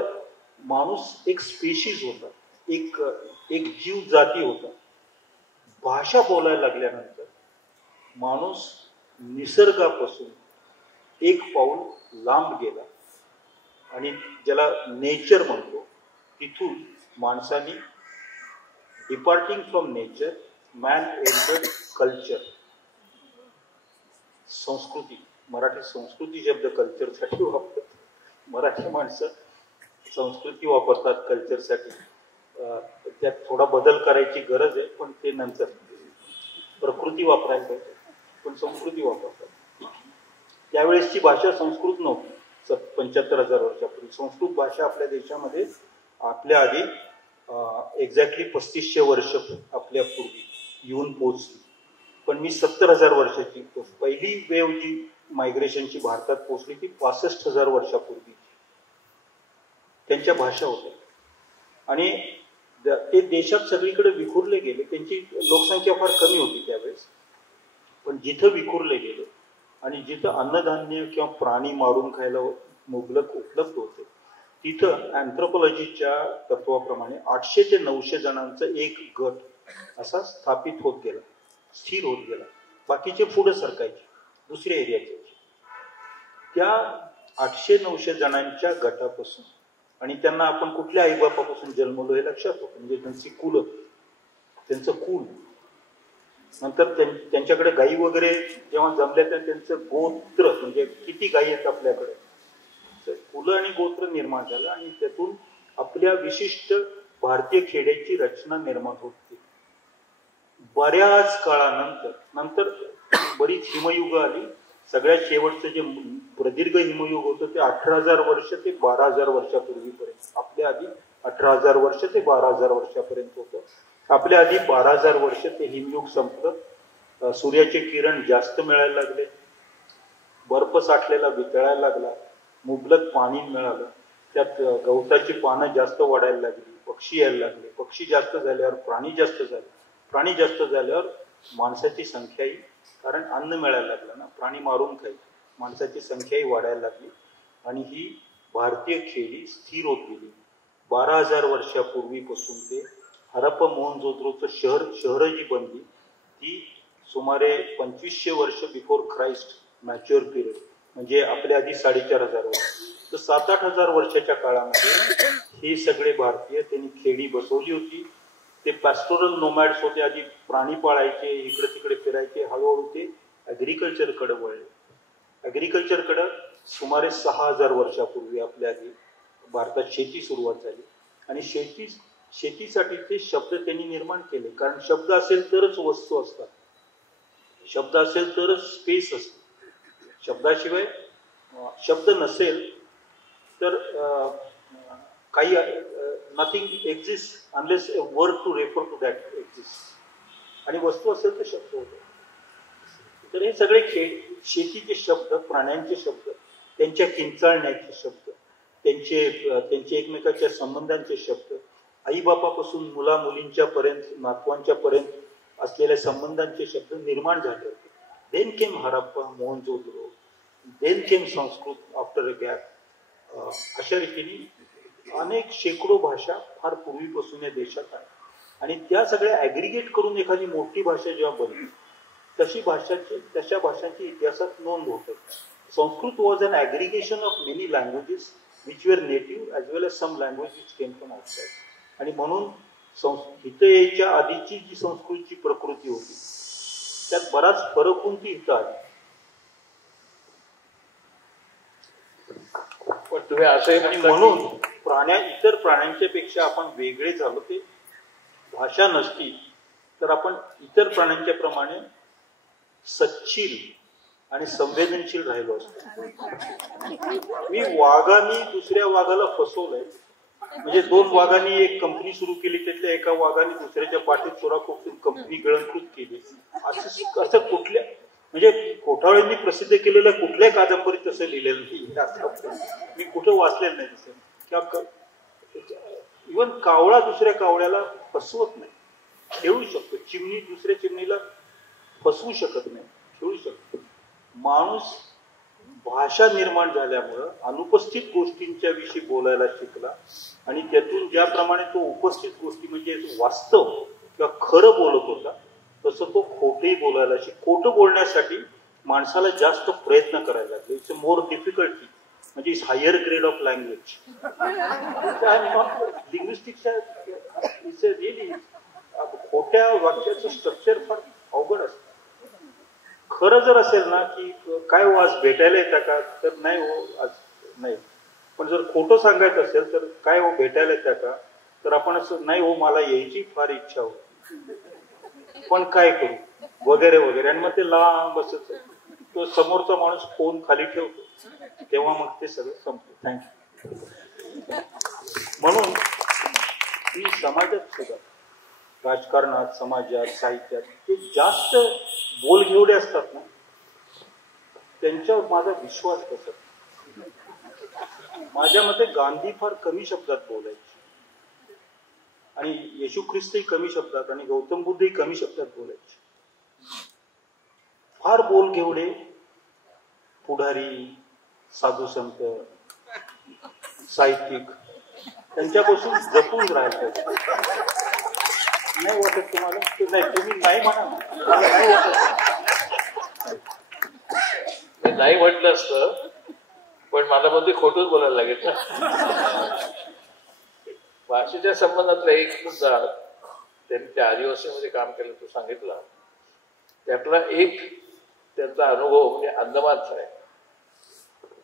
माणूस एक स्पेशीज होता, एक जीव जाती होता. भाषा बोलायला लागल्यानंतर माणूस निसर्गापासून एक पाऊल लांब गेला आणि ज्याला नेचर म्हणतो, तिथून माणसाने departing from nature man entered culture. संस्कृती, मराठी संस्कृती शब्द कल्चरसाठी वापरतात. मराठी माणसं संस्कृती वापरतात कल्चरसाठी. त्यात थोडा बदल करायची गरज आहे, पण ते नंतर. प्रकृती वापरायला पाहिजे पण संस्कृती वापरतात. त्यावेळेसची भाषा संस्कृत नव्हती. 75,000 वर्षापूर्वी संस्कृत भाषा आपल्या देशामध्ये आपल्या आधी एक्झॅक्टली 3500 वर्ष आपल्या पूर्वी येऊन पोहोचली. पण मी 70,000 वर्षाची पहिली वेव जी मायग्रेशनची भारतात पोहोचली ती 65,000 वर्षापूर्वी त्यांच्या भाषा होत्या आणि ते देशात सगळीकडे विखुरले गेले. त्यांची लोकसंख्या फार कमी होती त्यावेळेस, पण जिथं विखुरले गेले आणि जिथं अन्नधान्य किंवा प्राणी मारून खायला मुबलक उपलब्ध होते तिथं अँथ्रोपॉलॉजीच्या तत्वाप्रमाणे 800 ते 900 जणांचा एक गट असा स्थापित होत गेला, स्थिर होत गेला. बाकीचे पुढे सरकायचे, दुसऱ्या एरियाचे. त्या 800-900 जणांच्या गटापासून आणि त्यांना आपण कुठल्या आईबापापासून जन्मलो हे लक्षात होतं, म्हणजे त्यांची कुल, त्यांचं कुल. नंतर त्यांच्याकडे गायी वगैरे जेव्हा जमल्या तर त्यांचं गोत्र, म्हणजे किती गायी आहेत आपल्याकडे, कुल आणि गोत्र निर्माण झालं आणि त्यातून आपल्या विशिष्ट भारतीय खेड्याची रचना निर्माण होती. बऱ्याच काळानंतर बरीच हिमयुग आली. सगळ्यात शेवटचं जे प्रदीर्घ हिमयुग होतं ते 18,000 वर्ष ते 12,000 वर्षापूर्वीपर्यंत. आपल्या आधी 18,000 वर्ष ते 12,000 वर्षापर्यंत होतं. आपल्या आधी 12,000 वर्ष ते हिमयुग संपलं. सूर्याचे किरण जास्त मिळायला लागले, बर्फ साठलेला वितळायला लागला, मुबलक पाणी मिळालं, त्यात गवताची पानं जास्त वाढायला लागली, पक्षी यायला लागले. पक्षी जास्त झाल्यावर प्राणी जास्त झाले, प्राणी जास्त झाल्यावर माणसाची संख्याही, कारण अन्न मिळायला लागलं ना, प्राणी मारून खायचे, माणसाची संख्याही वाढायला लागली आणि ही भारतीय खेडी स्थिर होत गेली. 12,000 वर्षापूर्वीपासून ते हरप्पा मोहनजोदडोचं शहर जी बनली ती सुमारे 2500 वर्ष बिफोर क्राइस्ट मॅच्युअर पिरियड, म्हणजे आपल्या आधी 4,500 वर्ष. तर 7-8 वर्षाच्या काळामध्ये हे सगळे भारतीय त्यांनी खेडी बसवली होती. ते पॅस्टोरल नोमॅड्स होते, आधी प्राणी पाळायचे, इकडे तिकडे फिरायचे. हळूहळू ते ॲग्रिकल्चरकडे वळले. ॲग्रिकल्चरकडं सुमारे 6,000 वर्षापूर्वी आपल्या आधी भारतात शेती सुरुवात झाली आणि शेतीसाठी ते शब्द त्यांनी निर्माण केले. कारण शब्द असेल तरच वस्तू असतात, शब्द असेल तरच स्पेस असते. शब्दाशिवाय शब्द नसेल तर काही nothing exist unless a word to refer to that exist. आणि वस्तू असेल तर शब्द होते. तर हे सगळे शेतीचे शब्द, प्राण्यांचे शब्द, त्यांच्या किंचाळण्याचे शब्द, त्यांचे एकमेकाच्या संबंधांचे शब्द, आईबापापासून मुला मुलींच्या पर्यंत, नातवांच्या पर्यंत असलेल्या संबंधांचे शब्द निर्माण झाले होते. Then came Harappa, Mohenjodaro, then came Sanskrit after a gap. अशा रीतीने अनेक शेकडो भाषा फार पूर्वीपासून या देशात आहे आणि त्या सगळ्या ॲग्रिगेट करून एखादी मोठी भाषा जेव्हा बनली तशा भाषांची इतिहासात नोंद होते. Sanskrit was an aggregation of many languages which were native as well as some language which came from outside. आणि म्हणून इथं यायच्या आधीची जी संस्कृतची प्रकृती होती त्यात बराच फरक होऊन ती इथं आली. पण तुम्ही असंही आणि म्हणता म्हणून इतर प्राण्यांच्या पेक्षा आपण वेगळे झालो. ते भाषा नसती तर आपण इतर प्राण्यांच्या प्रमाणे सच्शील आणि संवेदनशील राहिलो असतो. मी वाघाने दुसऱ्या वाघाला फसवलंय. म्हणजे 2 वाघांनी एक कंपनी सुरू केली, त्यातल्या एका वाघाने दुसऱ्याच्या पाठीत चोरा खोकून कंपनी गिळंकृत केली. असं कुठल्या म्हणजे कोठावळींनी प्रसिद्ध केलेल्या कुठल्याही कादंबरीत तसं लिहिलेलं नाही. मी कुठं वाचलेलं नाही तसं. किंवा इव्हन कावळा दुसऱ्या कावळ्याला फसवत नाही, खेळू शकतो. चिमणी दुसऱ्या चिमणीला फसवू शकत नाही, खेळू शकतो. माणूस भाषा निर्माण झाल्यामुळं अनुपस्थित गोष्टींच्या विषयी बोलायला शिकला आणि त्यातून ज्याप्रमाणे तो उपस्थित गोष्टी म्हणजे वास्तव किंवा खरं बोलत होता तसं तो खोटंही बोलायला खोटं बोलण्यासाठी माणसाला जास्त प्रयत्न करायला लागले. इट्स अ मोर डिफिकल्टी, म्हणजे it's higher grade of language. लिंग्विस्टिक्सच्या इट्स रिअली खोट्या वाक्याचं स्ट्रक्चर फार अवघड असतं. खरं जर असेल ना की काय हो आज भेटायला येता का, तर नाही हो आज नाही. पण जर खोटं सांगायचं असेल तर काय हो भेटायला येता का, तर आपण असं नाही हो मला यायची फार इच्छा होती पण काय करू वगैरे वगैरे. आणि मग ते लांब असत तो समोरचा माणूस फोन खाली ठेवतो तेव्हा मग ते सगळं संपतं. थँक्यू. म्हणून मी समाजात सुद्धा राजकारणात, समाजात, साहित्यात ते जास्त बोलघेवडे असतात ना त्यांच्यावर माझा विश्वास बसत. माझ्या मते गांधी फार कमी शब्दात बोलायचे आणि येशू ख्रिस्तही कमी शब्दात आणि गौतम बुद्धही कमी शब्दात बोलायचे. फार बोलघेवडे पुढारी, साधू संत, साहित्यिक त्यांच्यापासून जपून राहायचं. नाही वाटत तुम्हाला? नाही, तुम्ही नाही म्हणा. मला नाही वाटत. नाही म्हटलं असतं पण मला मध्ये खोटंच बोलायला लागेल ना. भाषेच्या संबंधातला एक मुद्दा त्यांनी त्या आदिवासीमध्ये काम केलं तो सांगितला. त्यातला एक त्यांचा अनुभव म्हणजे अंदमानचा आहे.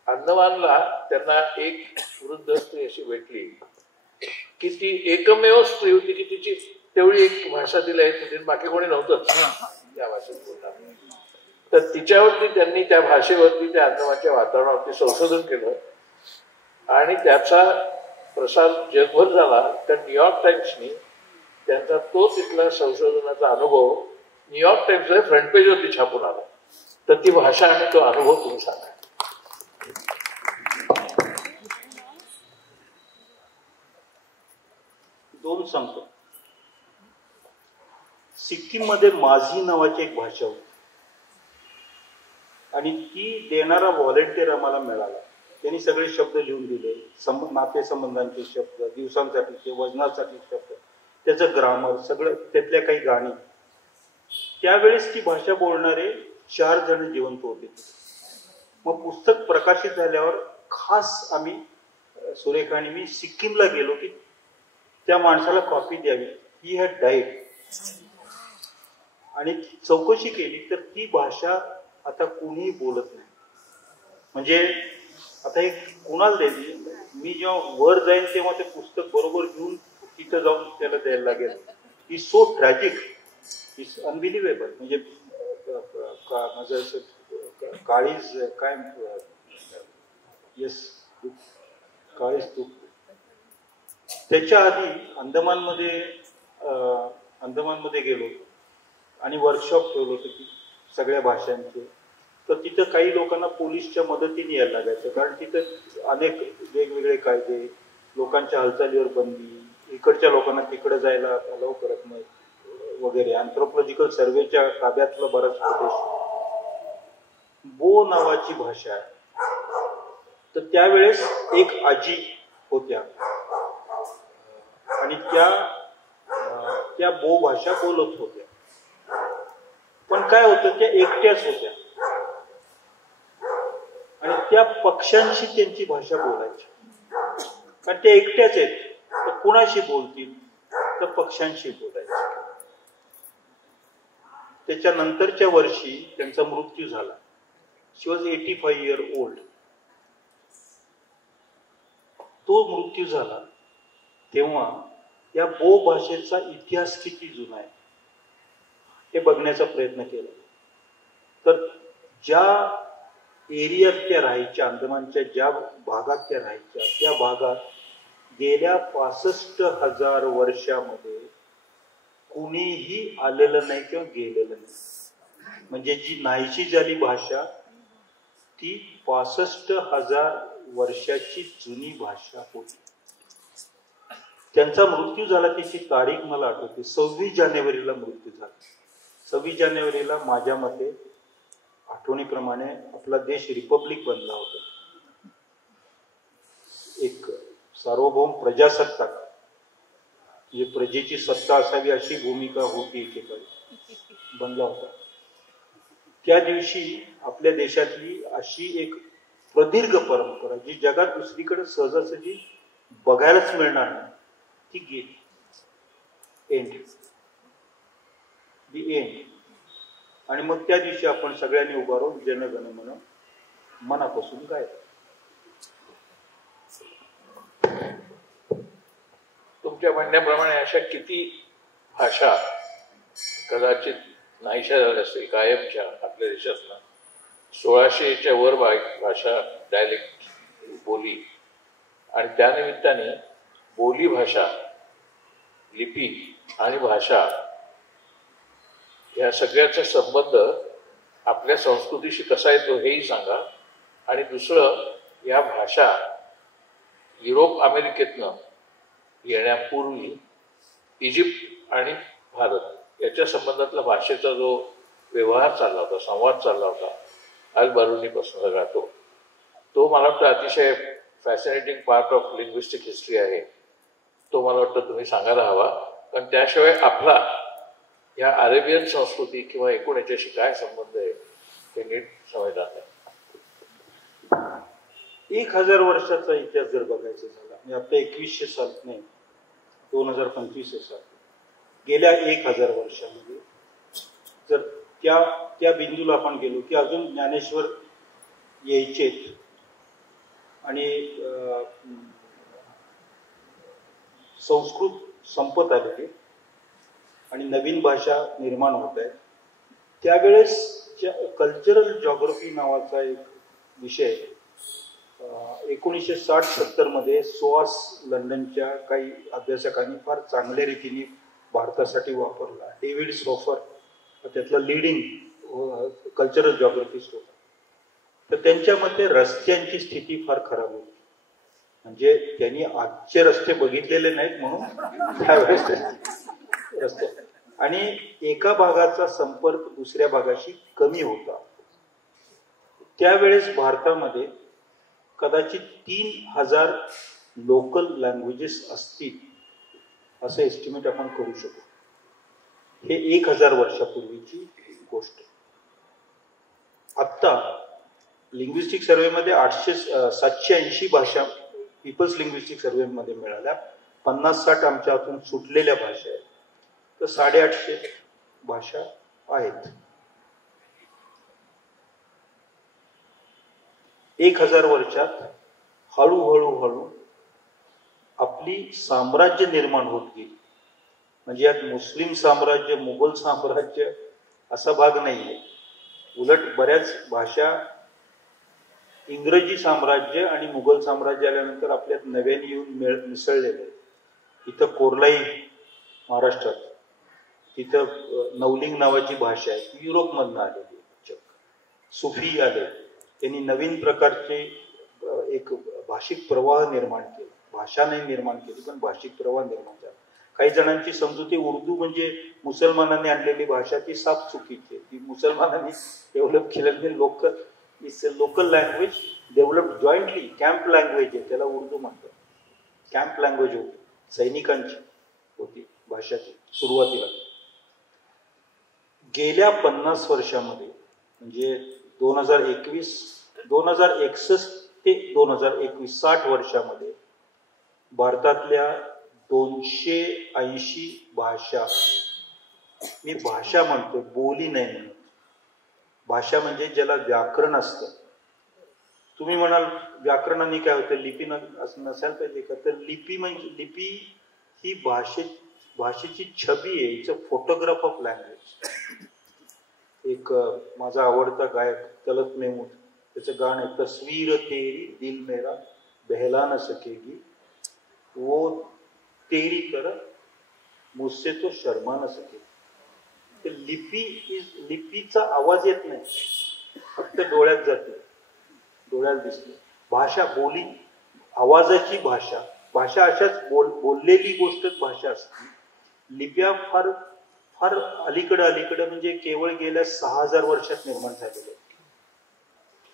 अंदमानला त्यांना एक वृद्ध स्त्री अशी भेटली की ती एकमेव स्त्री होती की तिची तेवढी एक भाषा तिला येत होती, बाकी कोणी नव्हतंच त्या भाषेत बोलणार. तर तिच्यावरती त्यांनी त्या भाषेवरती त्या अंदमानच्या वातावरणावरती संशोधन केलं आणि त्याचा प्रसार जगभर झाला. तर न्यूयॉर्क टाइम्सनी त्यांचा तो तिथला संशोधनाचा अनुभव न्यूयॉर्क टाइम्सच्या फ्रंट पेजवरती छापून आला. तर ती भाषा आणि तो अनुभव तुम्ही सांगा. दोन सांगतो. सिक्कीम मध्ये माझी नावाची एक भाषा होती आणि ती देणारा व्हॉलेंटियर आम्हाला मिळाला. त्यांनी सगळे शब्द लिहून दिले, नातेसंबंधांचे शब्द, दिवसांसाठीचे, वजनासाठी शब्द, त्याचं ग्रामर सगळं, त्यातल्या काही गाणी. त्यावेळेस ती भाषा बोलणारे 4 जण जिवंत होते. मग पुस्तक प्रकाशित झाल्यावर खास आम्ही सुरेखा आणि मी सिक्कीमला गेलो की त्या माणसाला कॉपी द्यावी. He had died. आणि चौकशी केली तर ती भाषा आता कुणीही बोलत नाही. म्हणजे आता एक कुणाला द्यायची. मी जेव्हा वर जाईन तेव्हा ते पुस्तक बरोबर घेऊन तिथं जाऊन त्याला द्यायला लागेल. ही सो ट्रॅजिक, इज अनबिलिव्हेबल. म्हणजे माझं असं काळीज काय येस काळीज तू. त्याच्या आधी अंदमानमध्ये गेलो आणि वर्कशॉप ठेवलं होतं की सगळ्या भाषांचे. तर तिथं काही लोकांना पोलीसच्या मदतीने यायला लागायचं, कारण तिथं अनेक वेगवेगळे कायदे, लोकांच्या हालचालीवर बंदी, इकडच्या लोकांना तिकडे जायला अलाव करत नाही वगैरे. अँथ्रोपॉलॉजिकल सर्वेच्या ताब्यातला बराच प्रदेश. बो नावाची भाषा आहे. तर त्यावेळेस एक आजी होत्या आणि त्या बो भाषा बोलत होत्या. पण काय होतं, त्या एकट्याच होत्या आणि त्या पक्ष्यांशी त्यांची भाषा बोलायची. कारण त्या एकट्याच आहेत, तर कुणाशी बोलतील, तर पक्ष्यांशी बोलायचे. त्याच्या नंतरच्या वर्षी त्यांचा मृत्यू झाला. शी वॉज 85 years old. तो मृत्यू झाला तेव्हा या बो भाषेचा इतिहास किती जुना आहे हे बघण्याचा प्रयत्न केला. तर ज्या एरियात त्या राहायच्या, अंदमानच्या ज्या भागात त्या राहायच्या, त्या भागात गेल्या 65,000 वर्षामध्ये कुणीही आलेलं नाही किंवा गेलेलं नाही. म्हणजे जी नाहीशी झाली भाषा ती 65,000 वर्षाची जुनी भाषा होती. त्यांचा मृत्यू झाला त्याची तारीख मला आठवते, 26 जानेवारीला मृत्यू झाला. 26 जानेवारीला माझ्या मते आठवणीप्रमाणे आपला देश रिपब्लिक बनला होता. एक सार्वभौम प्रजासत्ताक म्हणजे प्रजेची सत्ता असावी अशी भूमिका होती एकेकाळी बनला होता. त्या दिवशी आपल्या देशातली अशी एक प्रदीर्घ परंपरा जी जगात दुसरीकडे सहजासहजी बघायलाच मिळणार नाही ती गेली. And the end. आणि मग त्या दिवशी आपण सगळ्यांनी उभा राहून जनगण मन मनापासून गायलं. तुमच्या म्हणण्याप्रमाणे अशा किती भाषा कदाचित नाहीशा झाल्या असतील कायमच्या आपल्या देशातनं. 1600च्या वर भाषा डायलेक्ट बोली, आणि त्यानिमित्ताने बोली भाषा, लिपी आणि भाषा या सगळ्याचा संबंध आपल्या संस्कृतीशी कसा येतो हेही सांगा. आणि दुसरं, या भाषा युरोप अमेरिकेतनं येण्यापूर्वी इजिप्त आणि भारत याच्या संबंधातला भाषेचा जो व्यवहार चालला होता, संवाद चालला होता अल बारुनीपासून सगळा, तो मला वाटतं अतिशय fascinating part of linguistic history आहे. तो मला वाटतं तुम्ही सांगायला हवा, कारण त्याशिवाय आपला या अरेबियन संस्कृती किंवा एकूण याच्याशी काय संबंध आहे हे नीट समजणार नाही. 1000 वर्षाचा इतिहास जर बघायचा झाला म्हणजे आपल्या 2100 साल नाही 2025 साल, गेल्या 1000 वर्षामध्ये जर त्या बिंदूला आपण गेलो की अजून ज्ञानेश्वर यायचेत आणि संस्कृत संपत आलेली आणि नवीन भाषा निर्माण होत आहे, त्यावेळेस कल्चरल जॉग्रफी नावाचा एक विषय 1960-70 मध्ये सोआस लंडनच्या काही अभ्यासकांनी फार चांगल्या रीतीने भारतासाठी वापरला. डेव्हिड सोफर त्यातला लिडिंग कल्चरल जॉग्रफिस्ट होता. तर त्यांच्या मते रस्त्यांची स्थिती फार खराब होती. म्हणजे त्यांनी आजचे रस्ते बघितलेले नाहीत म्हणून त्यावेळेस रस्ते आणि एका भागाचा संपर्क दुसऱ्या भागाशी कमी होता. त्यावेळेस भारतामध्ये कदाचित 3000 लोकल लँग्वेजेस असतील असं एस्टिमेट आपण करू शकतो. हे 1000 वर्षापूर्वीची गोष्ट. आत्ता लिंग्विस्टिक सर्वेमध्ये 780 भाषा पीपल्स लिंग्विस्टिक सर्वेमध्ये मिळाल्या. 50-60 आमच्या हातून सुटलेल्या भाषा आहेत. तर 850 भाषा आहेत. 1000 वर्षात हळूहळू आपली साम्राज्य निर्माण होत गेली. म्हणजे यात मुस्लिम साम्राज्य, मुघल साम्राज्य असा भाग नाहीये. उलट बऱ्याच भाषा इंग्रजी साम्राज्य आणि मुघल साम्राज्य आल्यानंतर आपल्यात नव्याने येऊन मिसळलेले आहेत. इथं कोरलाई महाराष्ट्रात, तिथं नवलिंग नावाची भाषा आहे ती युरोपमधनं आलेली. सुफी आले, त्यांनी नवीन प्रकारचे एक भाषिक प्रवाह निर्माण केला. भाषा नाही निर्माण केली पण भाषिक प्रवाह निर्माण झाला. काही जणांची समजुती उर्दू म्हणजे मुसलमानांनी आणलेली भाषा, ती साफ चुकीची आहे. ती मुसलमानांनी डेव्हलप केलेली local language develop jointly. Camp language आहे त्याला उर्दू म्हणतात. कॅम्प लँग्वेज होती, सैनिकांची होती भाषा ती सुरुवातीला. गेल्या 50 वर्षामध्ये म्हणजे 2061 ते 2021 60 वर्षामध्ये भारतातल्या 280 भाषा, मी भाषा म्हणतो बोली नाही म्हणत, भाषा म्हणजे ज्याला व्याकरण असतं, तुम्ही म्हणाल व्याकरणाने काय होतं, लिपीनं असं नसायला पाहिजे का? तर लिपी म्हणजे लिपी ही भाषेची छबी आहे, it's a photograph of language. एक माझा आवडता गायक तलत मेहमूद, त्याचं गाणं आहे, तस्वीर तेरी दिल मेरा बहला न सकेगी, वो तेरी तरह मुझसे तो शर्मा न सकेगी. लिपीचा आवाज येत नाही, फक्त डोळ्यात जाते, डोळ्यात दिसते. भाषा, बोली, आवाजाची भाषा, भाषा अशाच बोललेली गोष्टच भाषा असते. लिप्या फार फार अलीकडं म्हणजे केवळ गेल्या 6000 वर्षात निर्माण झालेले.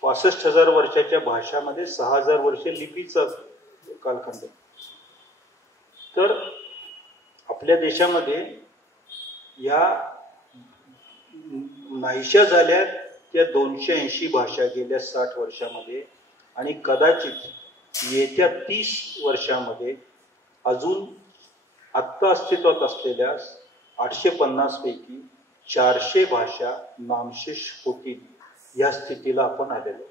65,000 वर्षाच्या भाषामध्ये 6000 वर्ष लिपीचा कालखंड. तर आपल्या देशामध्ये या नाहीशा झाल्या त्या 280 भाषा गेल्या 60 वर्षामध्ये, आणि कदाचित येत्या 30 वर्षामध्ये अजून आत्ता अस्तित्वात असलेल्या 850 पैकी 400 भाषा नामशेष होतील, या स्थितीला आपण आलेलो.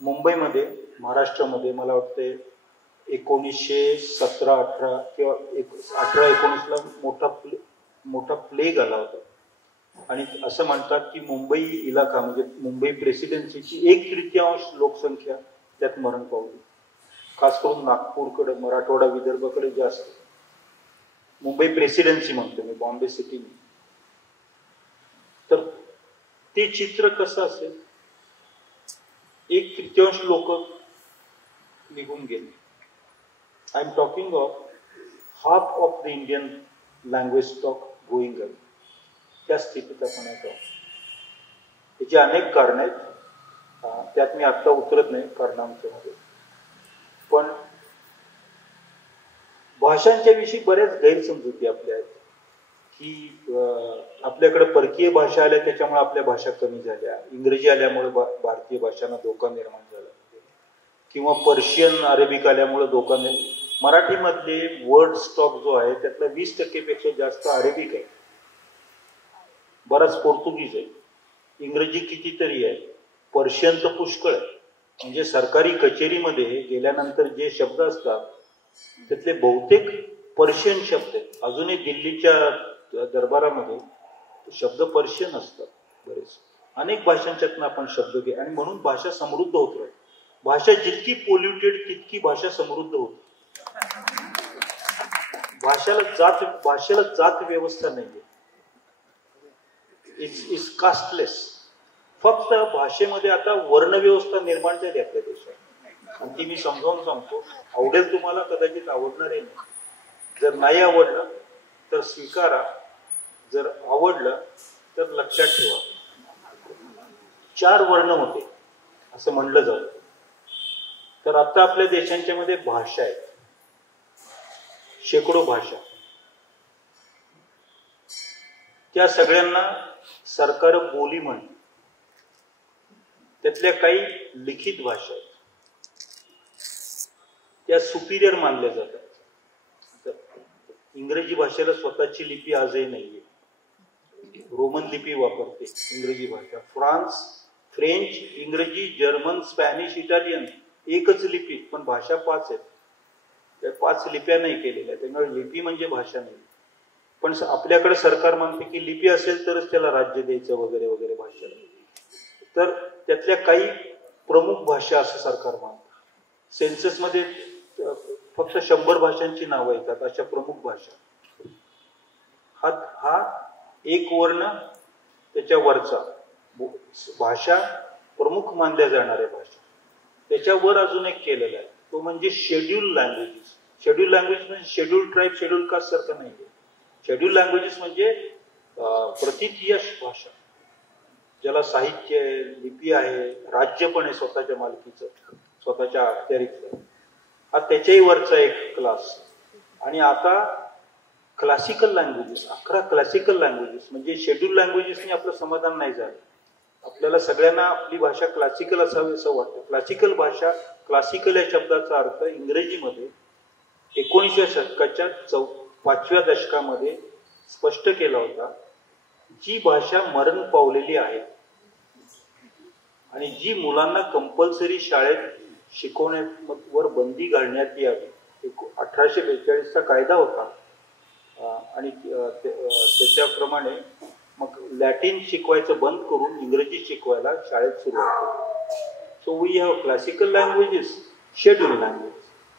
मुंबईमध्ये, महाराष्ट्रामध्ये मला वाटते 1917-18 किंवा 18-19ला मोठा प्लेग आला होता. आणि असं म्हणतात की मुंबई इलाका म्हणजे मुंबई प्रेसिडेन्सीची 1/3 लोकसंख्या त्यात मरण पावली. खास करून नागपूरकडे, मराठवाडा, विदर्भाकडे जास्त. मुंबई प्रेसिडेन्सी म्हणतो मी, बॉम्बे सिटी. तर ते चित्र कसं असेल? 1/3 लोक निघून गेले. I am talking of half of the Indian language stock going away. त्या स्थितीत आपण आहे. त्याची अनेक कारण आहेत, त्यात मी आत्ता उतरत नाही कारणांच्या मध्ये. पण भाषांच्या विषयी बऱ्याच गैरसमजुती आपल्या आहेत की आपल्याकडे परकीय भाषा आल्या त्याच्यामुळे आपल्या भाषा कमी झाल्या, इंग्रजी आल्यामुळे भारतीय भाषांना धोका निर्माण झाला, किंवा पर्शियन अरेबिक आल्यामुळे धोका निर्माण. मराठीमधले वर्ड स्टॉक जो आहे त्यातला 20% पेक्षा जास्त अरेबिक आहे, बराच पोर्तुगीज आहे, इंग्रजी कितीतरी आहे, पर्शियन तर पुष्कळ आहे. म्हणजे सरकारी कचेरीमध्ये गेल्यानंतर जे शब्द असतात त्यातले बहुतेक पर्शियन शब्द आहेत. अजूनही दिल्लीच्या दरबारामध्ये शब्द पर्शियन असतात बरेच. अनेक भाषांच्यातनं आपण शब्द घे, आणि म्हणून भाषा समृद्ध होत राहील. भाषा जितकी पोल्युटेड तितकी भाषा समृद्ध होते. भाषेला जात व्यवस्था नाहीये, इट्स कास्टलेस. फक्त भाषेमध्ये आता वर्णव्यवस्था निर्माण झाली आपल्या देशात, आणि ती मी समजावून सांगतो. आवडेल तुम्हाला, कदाचित आवडणार आहे नाही. जर नाही आवडलं तर स्वीकारा, जर आवडलं तर लक्षात ठेवा. 4 वर्ण होते असं म्हणलं जातं. तर आता आपल्या देशांच्या मध्ये भाषा आहेत, शेकडो भाषा. त्या सगळ्यांना सरकार बोली म्हणते. त्यातल्या काही लिखित भाषा आहेत, त्या सुपिरियर मानल्या जातात. इंग्रजी भाषेला स्वतःची लिपी आजही नाहीये. रोमन लिपी वापरते इंग्रजी भाषा. फ्रेंच, इंग्रजी, जर्मन, स्पॅनिश, इटालियन एकच लिपी, पण भाषा 5 आहेत. त्या 5 लिप्या नाही केलेल्या, त्यामुळे लिपी म्हणजे भाषा नाही. पण आपल्याकडे सरकार म्हणते की लिपी असेल तरच त्याला राज्य द्यायचं वगैरे वगैरे भाषेला. तर त्यातल्या काही प्रमुख भाषा असं सरकार मानतं. सेन्ससमध्ये फक्त 100 भाषांची नावं येतात, अशा प्रमुख भाषा. हा एक वर्ण त्याच्या वरचा भाषा, प्रमुख मानल्या जाणाऱ्या भाषा. त्याच्यावर अजून एक केलेला आहे, तो म्हणजे शेड्यूल लँग्वेजेस. शेड्यूल लँग्वेज म्हणजे शेड्यूल ट्राईब, शेड्यूल कास्ट सारखं नाही. शेड्यूल लँग्वेजेस म्हणजे प्रतिथयश भाषा, ज्याला साहित्य आहे, लिपी आहे, राज्य पण आहे स्वतःच्या मालकीचं, स्वतःच्या अखत्यारीचं. हा त्याच्याही वरचा एक क्लास. आणि आता क्लासिकल लँग्वेजेस, 11 क्लासिकल लँग्वेजेस. म्हणजे शेड्यूल लँग्वेजेसनी आपलं समाधान नाही झालं. आपल्याला सगळ्यांना आपली भाषा क्लासिकल असावी असं वाटतं. क्लासिकल भाषा, क्लासिकल या शब्दाचा अर्थ इंग्रजीमध्ये 19व्या शतकाच्या 5व्या दशकामध्ये स्पष्ट केला होता. जी भाषा मरण पावलेली आहे आणि जी मुलांना कंपल्सरी शाळेत शिकवण्यावर बंदी घालण्यात यावी, 1842चा कायदा होता आणि त्याच्याप्रमाणे मग लॅटिन शिकवायचं बंद करून इंग्रजी शिकवायला शाळेत सुरुवात केली. So we have classical languages, schedule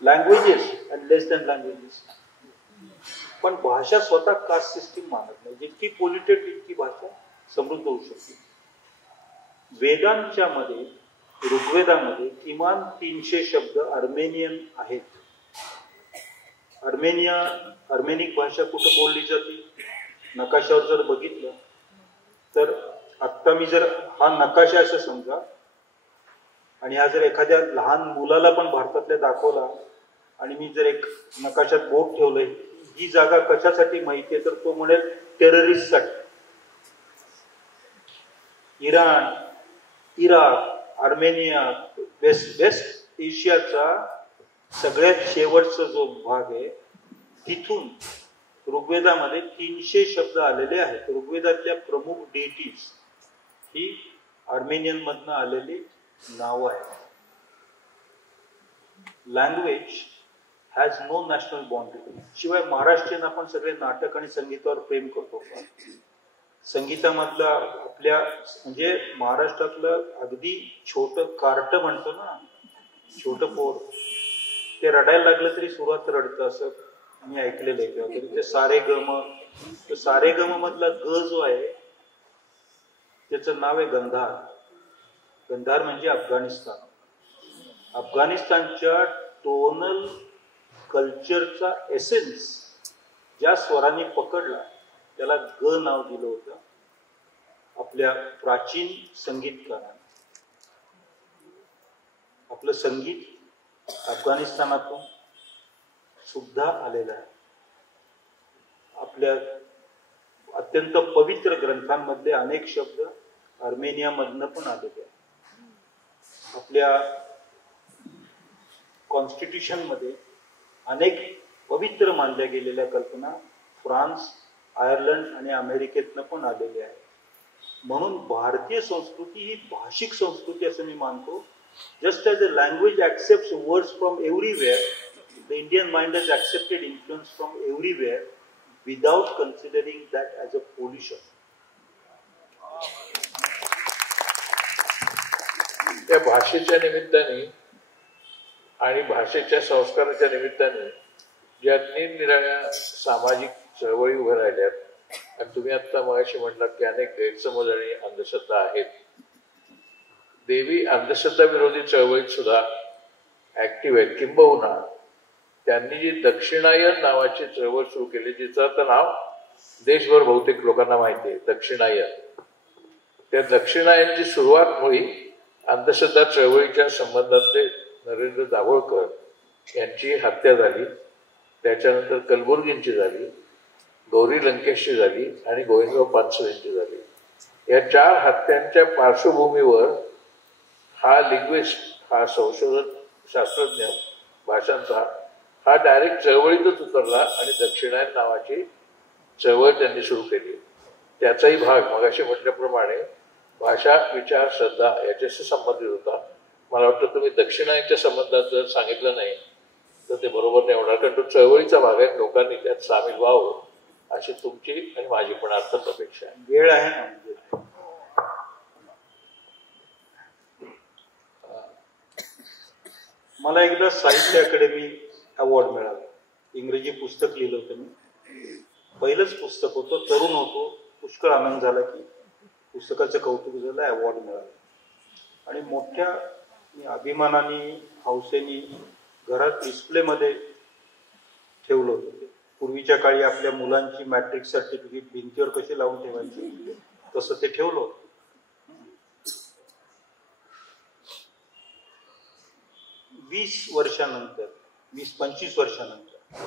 languages and less than languages. पण भाषा स्वतः कास्ट सिस्टीम मानत नाही. जितकी पोल्युटेड तितकी भाषा समृद्ध होऊ शकते. वेदांच्या मध्ये, ऋग्वेदामध्ये किमान 300 शब्द अर्मेनियन आहेत. अर्मेनिक भाषा कुठं बोलली जाते? नकाशावर जर बघितलं तर आत्ता मी जर हा नकाशा असं समजा आणि हा जर एखाद्या लहान मुलाला पण भारतातल्या दाखवला आणि मी जर एक नकाशात बोट ठेवलंय, ही जागा कशासाठी माहिती आहे, तर तो म्हणेल टेररिस्टसाठी. इराण, इराक, अर्मेनिया, वेस्ट एशियाचा सगळ्यात शेवटचा जो भाग आहे, तिथून ऋग्वेदामध्ये 300 शब्द आलेले आहेत. ऋग्वेदातल्या प्रमुख डेटीज ही अर्मेनियन मधनं आलेली नावं आहेत. Language has no national boundary. शिवाय महाराष्ट्रीयन आपण सगळे नाटक आणि संगीतावर प्रेम करतो. संगीतामधलं आपल्या म्हणजे महाराष्ट्रातलं अगदी छोटं कार्ट म्हणतो ना, छोटं पोर, ते रडायला लागलं तरी सुरुवात रडतं असं मी ऐकलेलं आहे. किंवा तरी ते सारे गम मधला ग जो आहे त्याचं नाव आहे गंधार. गंधार म्हणजे अफगाणिस्तान. अफगाणिस्तानच्या टोनल कल्चरचा एसेन्स ज्या स्वरांनी पकडला त्याला ग नाव दिलं होतं आपल्या प्राचीन संगीतकारांनी. आपलं संगीत अफगाणिस्तानातून सुद्धा आलेलं आहे. आपल्या अत्यंत पवित्र ग्रंथांमधले अनेक शब्द अर्मेनियामधनं पण आलेले आहेत. आपल्या कॉन्स्टिट्यूशन मध्ये अनेक पवित्र मानल्या गेलेल्या कल्पना फ्रान्स, आयर्लंड आणि अमेरिकेतनं पण आलेल्या आहेत. म्हणून भारतीय संस्कृती ही भाषिक संस्कृती असं मी मानतो. Just as a language accepts words from everywhere, the Indian mind has accepted influence from everywhere without considering that as a pollution. त्या भाषेच्या निमित्ताने आणि भाषेच्या संस्काराच्या निमित्ताने ज्या निरनिराळ्या सामाजिक चळवळी उभ्या राहिल्यात, आणि तुम्ही आता मगाशी म्हटलात की अनेक गैरसमज आणि अंधश्रद्धा आहेत. देवी अंधश्रद्धा विरोधी चळवळीत सुद्धा ऍक्टिव्ह आहेत. किंबहुना त्यांनी जी दक्षिणायन नावाची चळवळ सुरू केली, जिचं आता नाव देशभर बहुतेक लोकांना माहिती आहे, दक्षिणायन. त्या दक्षिणायनची सुरुवात मुळी अंधश्रद्धा चळवळीच्या संबंधातले नरेंद्र दाभोळकर यांची हत्या झाली. त्याच्यानंतर कलबुर्गींची झाली, गौरी लंकेशची झाली आणि गोविंदराव पानसरेंची झाली. या 4 हत्यांच्या पार्श्वभूमीवर हा लिंग्विस्ट, हा संशोधन शास्त्रज्ञ भाषांचा, हा डायरेक्ट चळवळीतच उतरला आणि दक्षिणायन नावाची चळवळ त्यांनी सुरू केली. त्याचाही भाग मगाशी म्हटल्याप्रमाणे भाषा, विचार, श्रद्धा याच्याशी संबंधित होता. मला वाटतं तुम्ही दक्षिणायनच्या संबंधात जर सांगितलं नाही तर ते बरोबर नाही होणार, कारण तो चळवळीचा भाग आहे. लोकांनी त्यात सामील व्हावं अशी तुमची आणि माझी पण अर्थात अपेक्षा आहे. वेळ आहे ना. मला एकदा साहित्य अकादमी अवॉर्ड मिळाला. इंग्रजी पुस्तक लिहिलं होतं मी. पहिलंच पुस्तक होतं, तरुण होतो, पुष्कळ आनंद झाला की पुस्तकाचं कौतुक झालं, अवॉर्ड मिळाला. आणि मोठ्या अभिमानाने, हौसेने घरात डिस्प्लेमध्ये ठेवलं होतं. पूर्वीच्या काळी आपल्या मुलांची मॅट्रिक सर्टिफिकेट भिंतीवर कशी लावून ठेवायची तसं ते ठेवलं होतं. 20-25 वर्षानंतर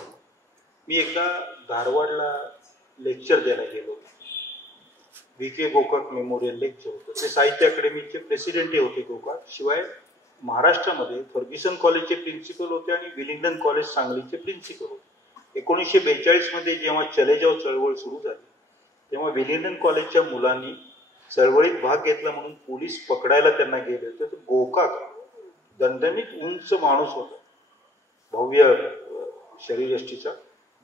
मी एकदा धारवाडला लेक्चर द्यायला गेलो. V.K. गोकाक मेमोरियल लेक्चर होतं. ते साहित्य अकादमीचे प्रेसिडेंटही होते गोकाक. शिवाय महाराष्ट्रामध्ये फर्ग्युसन कॉलेजचे प्रिन्सिपल होते आणि विलिंग्डन कॉलेज सांगलीचे प्रिन्सिपल होते. 1942 मध्ये जेव्हा चले जाव चळवळ सुरू झाली तेव्हा विलिंग्डन कॉलेजच्या मुलांनी चळवळीत भाग घेतला म्हणून पोलीस पकडायला त्यांना गेले होते. तर गोकाक दणदणीत उंच माणूस होता, भव्य शरीरयष्टीचा,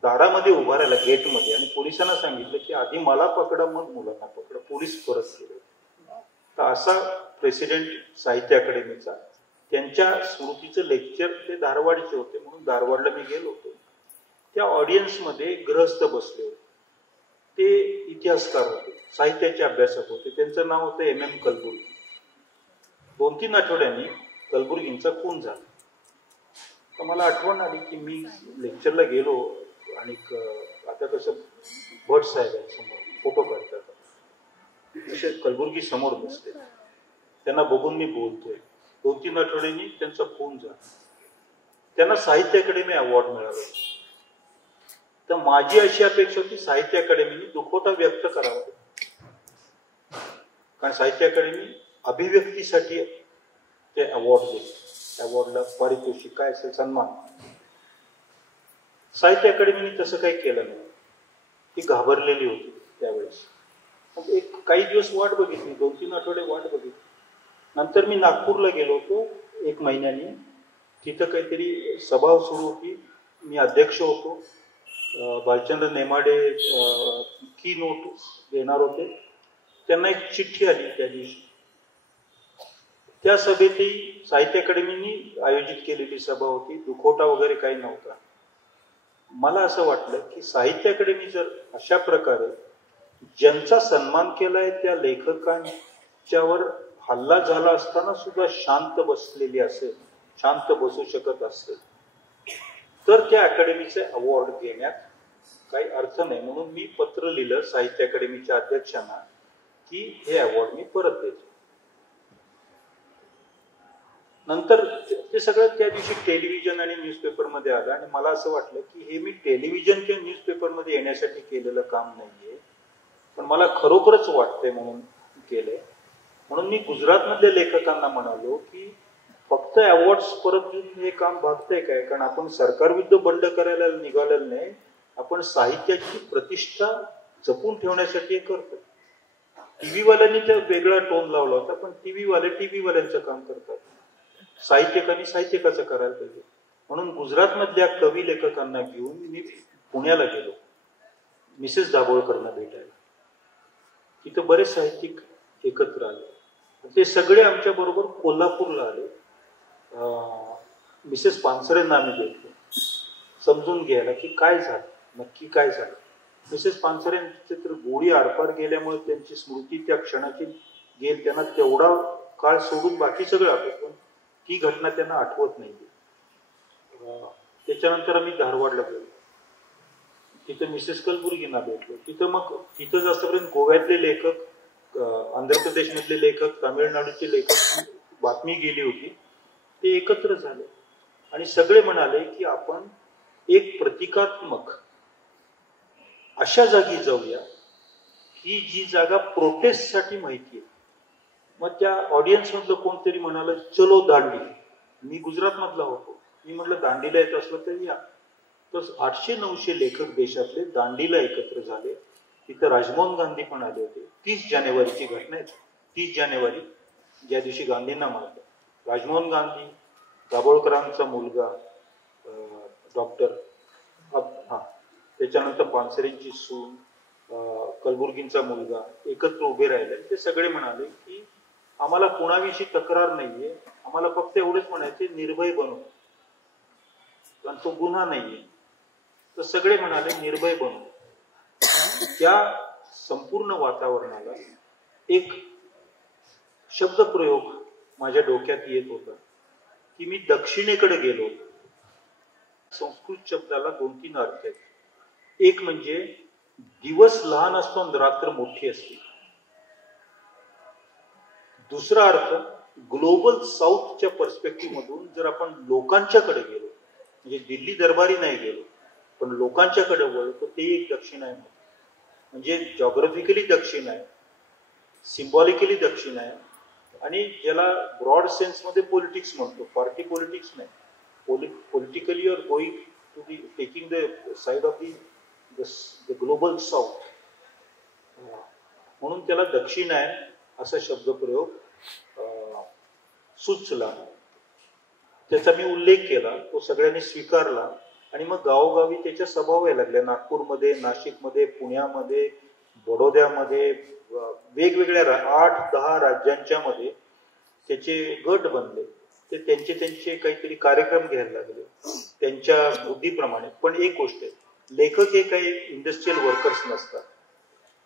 दारामध्ये उभा राहिला गेटमध्ये आणि पोलिसांना सांगितलं की आधी मला पकडा मग मुलांना पकडा. पोलीस परत गेले. तर असा प्रेसिडेंट साहित्य अकादमीचा, त्यांच्या स्मृतीचं लेक्चर ते धारवाडचे होते म्हणून धारवाडला मी गेलो होतो. त्या ऑडियन्समध्ये गृहस्थ बसले होते. ते इतिहासकार होते, साहित्याचे अभ्यासक होते. त्यांचं नाव होतं MM कलबुर्गी. 2-3 आठवड्यांनी कलबुर्गींचा खून झाला. तर मला आठवण आली की मी लेक्चरला गेलो आणि आता कसं भट साहेबांसमोर फोटो काढतात, तसे कलबुर्गी समोर बसले. त्यांना बघून मी बोलतोय. 2-3 आठवड्यांनी त्यांचा खून झाला. त्यांना साहित्य अकादमी अवॉर्ड मिळाला. तर माझी अशी अपेक्षा होती साहित्य अकादमीने दुखवटा व्यक्त करावा, कारण साहित्य अकादमी अभिव्यक्तीसाठी ते अवॉर्ड देते. अवॉर्डला पारितोषिक काय असेल, सन्मान. साहित्य अकादमीने तसं काही केलं नाही. ती घाबरलेली होती त्यावेळेस. मग काही दिवस वाट बघितली, 2-3 आठवडे वाट बघितली. नंतर मी नागपूरला गेलो होतो 1 महिन्याने. तिथं काहीतरी सभा सुरू होती, मी अध्यक्ष होतो. भालचंद्र नेमाडे की नोट देणार होते. त्यांना एक चिठ्ठी आली त्या दिवशी. त्या सभेतही साहित्य अकादमीने आयोजित केलेली सभा होती, दुखवटा वगैरे काही नव्हता. मला असं वाटलं की साहित्य अकादमी जर अशा प्रकारे ज्यांचा सन्मान केलाय त्या लेखकांच्यावर हल्ला झाला असताना सुद्धा शांत बसलेली असेल, शांत बसू शकत असेल, तर त्या अकादमीचे अवॉर्ड घेण्यात काही अर्थ नाही. म्हणून मी पत्र लिहिलं साहित्य अकादमीच्या अध्यक्षांना की हे अवॉर्ड मी परत देतो. नंतर ते सगळं त्या दिवशी टेलिव्हिजन आणि न्यूजपेपरमध्ये आलं आणि मला असं वाटलं की हे मी टेलिव्हिजन किंवा न्यूजपेपरमध्ये येण्यासाठी केलेलं काम नाहीये, पण मला खरोखरच वाटतंय म्हणून केलंय. म्हणून मी गुजरातमधल्या लेखकांना म्हणालो की फक्त अवॉर्ड्स परत देऊन हे काम भागतंय काय, कारण आपण सरकारविरुद्ध बंड करायला निघालेलं नाही, आपण साहित्याची प्रतिष्ठा जपून ठेवण्यासाठी हे करतो. टीव्हीवाल्यांनी तर वेगळा टोन लावला होता, पण टीव्हीवाल्यांचं काम करतात, साहित्यिकांनी साहित्यिकाचं करायला पाहिजे. म्हणून गुजरातमधल्या कवी लेखकांना घेऊन मी पुण्याला गेलो मिसेस दाभोळकरांना भेटायला. तिथं बरेच साहित्यिक एकत्र आले. ते सगळे आमच्या बरोबर कोल्हापूरला आले. मिसेस पानसरेंना आम्ही भेटलो समजून घ्यायला की काय झालं, नक्की काय झालं. मिसेस पानसरेंचे तर गोळी आरपार गेल्यामुळे त्यांची स्मृती त्या क्षणाची गेल. त्यांना तेवढा काळ सोडून बाकी सगळं आठवत, पण ती घटना त्यांना आठवत नाही. त्याच्यानंतर आम्ही धारवाडला गेलो. तिथं मिसेस कलबुर्गींना भेटलो. तिथं जास्तपर्यंत गोव्यातले लेखक, आंध्र प्रदेशमधले लेखक, तामिळनाडूचे लेखक बातमी गेली होती. ते एकत्र झाले आणि सगळे म्हणाले की आपण एक प्रतिकात्मक अशा जागी जाऊया की जी जागा प्रोटेस्टसाठी माहिती आहे. मग त्या ऑडियन्स मधलं कोणतरी म्हणाल चलो दांडी. मी गुजरात मधला होतो. मी म्हटलं दांडीला येत असलं तर या. तर 800-900 लेखक देशातले दांडीला एकत्र झाले. तिथं राजमोहन गांधी पण आले होते. 30 जानेवारीची घटना आहे. 30 जानेवारी ज्या दिवशी गांधींना मारलं. राजमोहन गांधी, दाभोळकरांचा मुलगा डॉक्टर, त्याच्यानंतर पानसरेंची सून, कलबुर्गींचा मुलगा एकत्र उभे राहिले. ते सगळे म्हणाले की आम्हाला कोणाविषयी तक्रार नाहीये, आम्हाला फक्त एवढेच म्हणायचे निर्भय बनू, कारण तो गुन्हा नाहीये. तर सगळे म्हणाले निर्भय बनू. त्या संपूर्ण वातावरणाला एक शब्दप्रयोग माझ्या डोक्यात येत होता की मी दक्षिणेकडे गेलो. संस्कृत शब्दाला 2-3 अर्थ आहेत. एक म्हणजे दिवस लहान असतो आणि रात्र मोठी असते. दुसरा अर्थ ग्लोबल साऊथच्या पर्स्पेक्टिव्ह मधून जर आपण लोकांच्याकडे गेलो, म्हणजे दिल्ली दरबारी नाही गेलो पण लोकांच्याकडे वळलो, तर ते एक दक्षिण आहे. म्हणजे जॉग्राफिकली दक्षिण आहे, सिम्बॉलिकली दक्षिण आहे, आणि ज्याला ब्रॉड सेन्स मध्ये पॉलिटिक्स म्हणतो, पार्टी पॉलिटिक्स नाही, politically or going to the taking the side of the global south. म्हणून त्याला दक्षिण आहे. असा शब्दप्रयोग सुचला, त्याचा मी उल्लेख केला, तो सगळ्यांनी स्वीकारला आणि मग गावोगावी त्याच्या सभा व्हायला लागल्या. नागपूरमध्ये, नाशिकमध्ये, पुण्यामध्ये, बडोद्यामध्ये, वेगवेगळ्या 8-10 राज्यांच्या मध्ये त्याचे गट बनले. ते त्यांचे काहीतरी कार्यक्रम घ्यायला लागले त्यांच्या बुद्धीप्रमाणे. पण एक गोष्ट आहे, लेखक हे काही इंडस्ट्रियल वर्कर्स नसतात,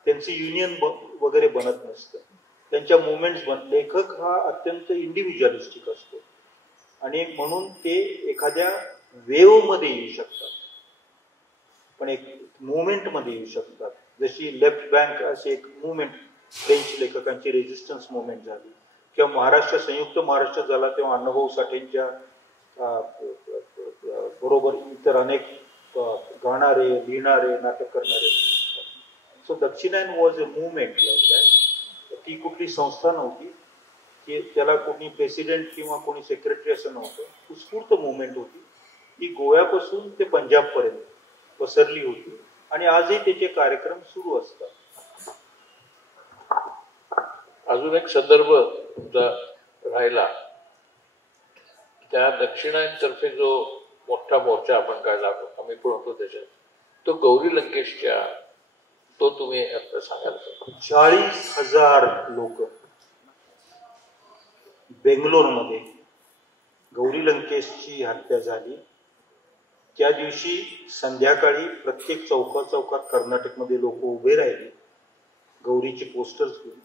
त्यांचे युनियन वगैरे बनत नसतं, त्यांच्या मुवमेंट्स लेखक हा अत्यंत इंडिव्हिज्युअलिस्टिक असतो आणि म्हणून ते एखाद्या वेव्ह मध्ये येऊ शकतात, पण एक मुवमेंट मध्ये येऊ शकतात. जशी लेफ्ट बँक अशी एक मुवमेंट फ्रेंच लेखकांची रेजिस्टन्स मुवमेंट झाली, किंवा संयुक्त महाराष्ट्र झाला तेव्हा अण्णाभाऊ साठेंच्या बरोबर इतर अनेक गाणारे, लिहिणारे, नाटक करणारे. सो दक्षिणायन was a movement like that. ती कुठली संस्था नव्हती की त्याला कोणी प्रेसिडेंट किंवा कोणी सेक्रेटरी असं नव्हतं. उत्स्फूर्त मुवमेंट होती. ती गोव्यापासून ते पंजाबपर्यंत पसरली होती आणि आजही त्याचे कार्यक्रम सुरू असतात. अजून एक संदर्भ तुमचा राहिला, त्या दक्षिणायनतर्फे जो मोठा मोर्चा आपण काढला, आम्ही पण होतो त्याच्यात, तो गौरी लंकेशच्या, तो तुम्ही आता सांगाल का? 40,000 लोक बेंगलोरमध्ये गौरी लंकेशची हत्या झाली. त्या दिवशी संध्याकाळी प्रत्येक चौकात कर्नाटकमध्ये लोक उभे राहिले गौरीचे पोस्टर्स घेऊन,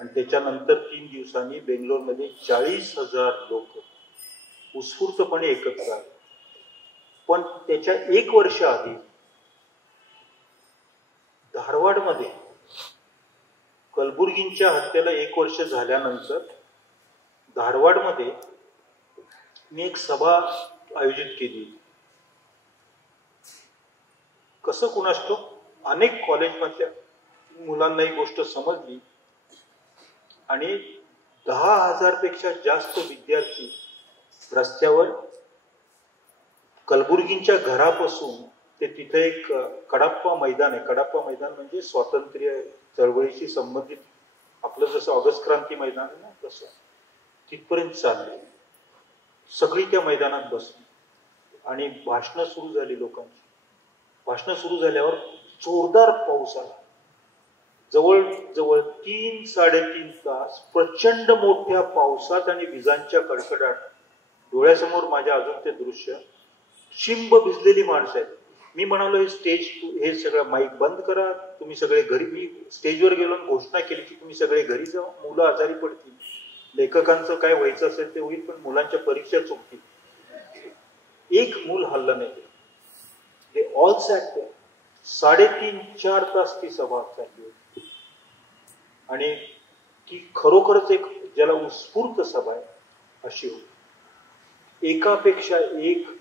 आणि त्याच्यानंतर 3 दिवसांनी बेंगलोरमध्ये 40,000 लोक उत्स्फूर्तपणे एकत्र आले. पण त्याच्या 1 वर्ष आधी धारवाडमध्ये कलबुर्गींच्या हत्येला 1 वर्ष झाल्यानंतर धारवाडमध्ये मी एक सभा आयोजित केली. कसं कुणास ठाऊक, अनेक कॉलेजमधल्या मुलांना ही गोष्ट समजली आणि 10,000 पेक्षा जास्त विद्यार्थी रस्त्यावर कलबुर्गींच्या घरापासून ते तिथे एक कडाप्पा मैदान आहे. कडाप्पा मैदान म्हणजे स्वातंत्र्य चळवळीशी संबंधित आपलं जसं ऑगस्ट क्रांती मैदान आहे ना, तसं तिथपर्यंत चालले. सगळी त्या मैदानात बसली आणि भाषणं सुरू झाली लोकांची. भाषणं सुरू झाल्यावर जोरदार पाऊस आला. जवळ 3-3.5 तास प्रचंड मोठ्या पावसात आणि विजांच्या कडकडाट डोळ्यासमोर माझ्या अजून ते दृश्य. शिंब भिजलेली माणसं आहेत. मी म्हणालो हे सगळं माईक बंद करा, तुम्ही सगळे घरी. मी स्टेजवर गेलो आणि घोषणा केली की तुम्ही सगळे घरी जाऊ, मुलं आजारी पडतील, लेखकांचं काय व्हायचं असेल ते होईल, पण मुलांच्या परीक्षा चुकतील. एक मूल हल्लं नाही. ते ऑल सॅट 3.5-4 तास ती सभा चालली होती आणि ती खरोखरच एक ज्याला उत्स्फूर्त सभा आहे अशी होती. एकापेक्षा एक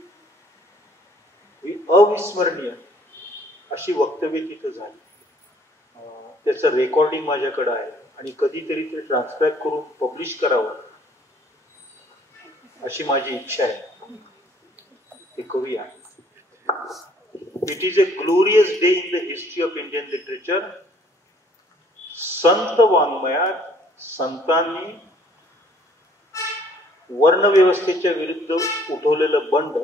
अविस्मरणीय अशी वक्तव्य तिथं झाली. त्याचं रेकॉर्डिंग माझ्याकडे आहे आणि कधीतरी ते ट्रान्सक्राईब करून पब्लिश करावं अशी माझी इच्छा आहे. ते करूया. It is a glorious day in the history of Indian literature. संत वाङ्मयात संतांनी वर्णव्यवस्थेच्या विरुद्ध उठवलेलं बंड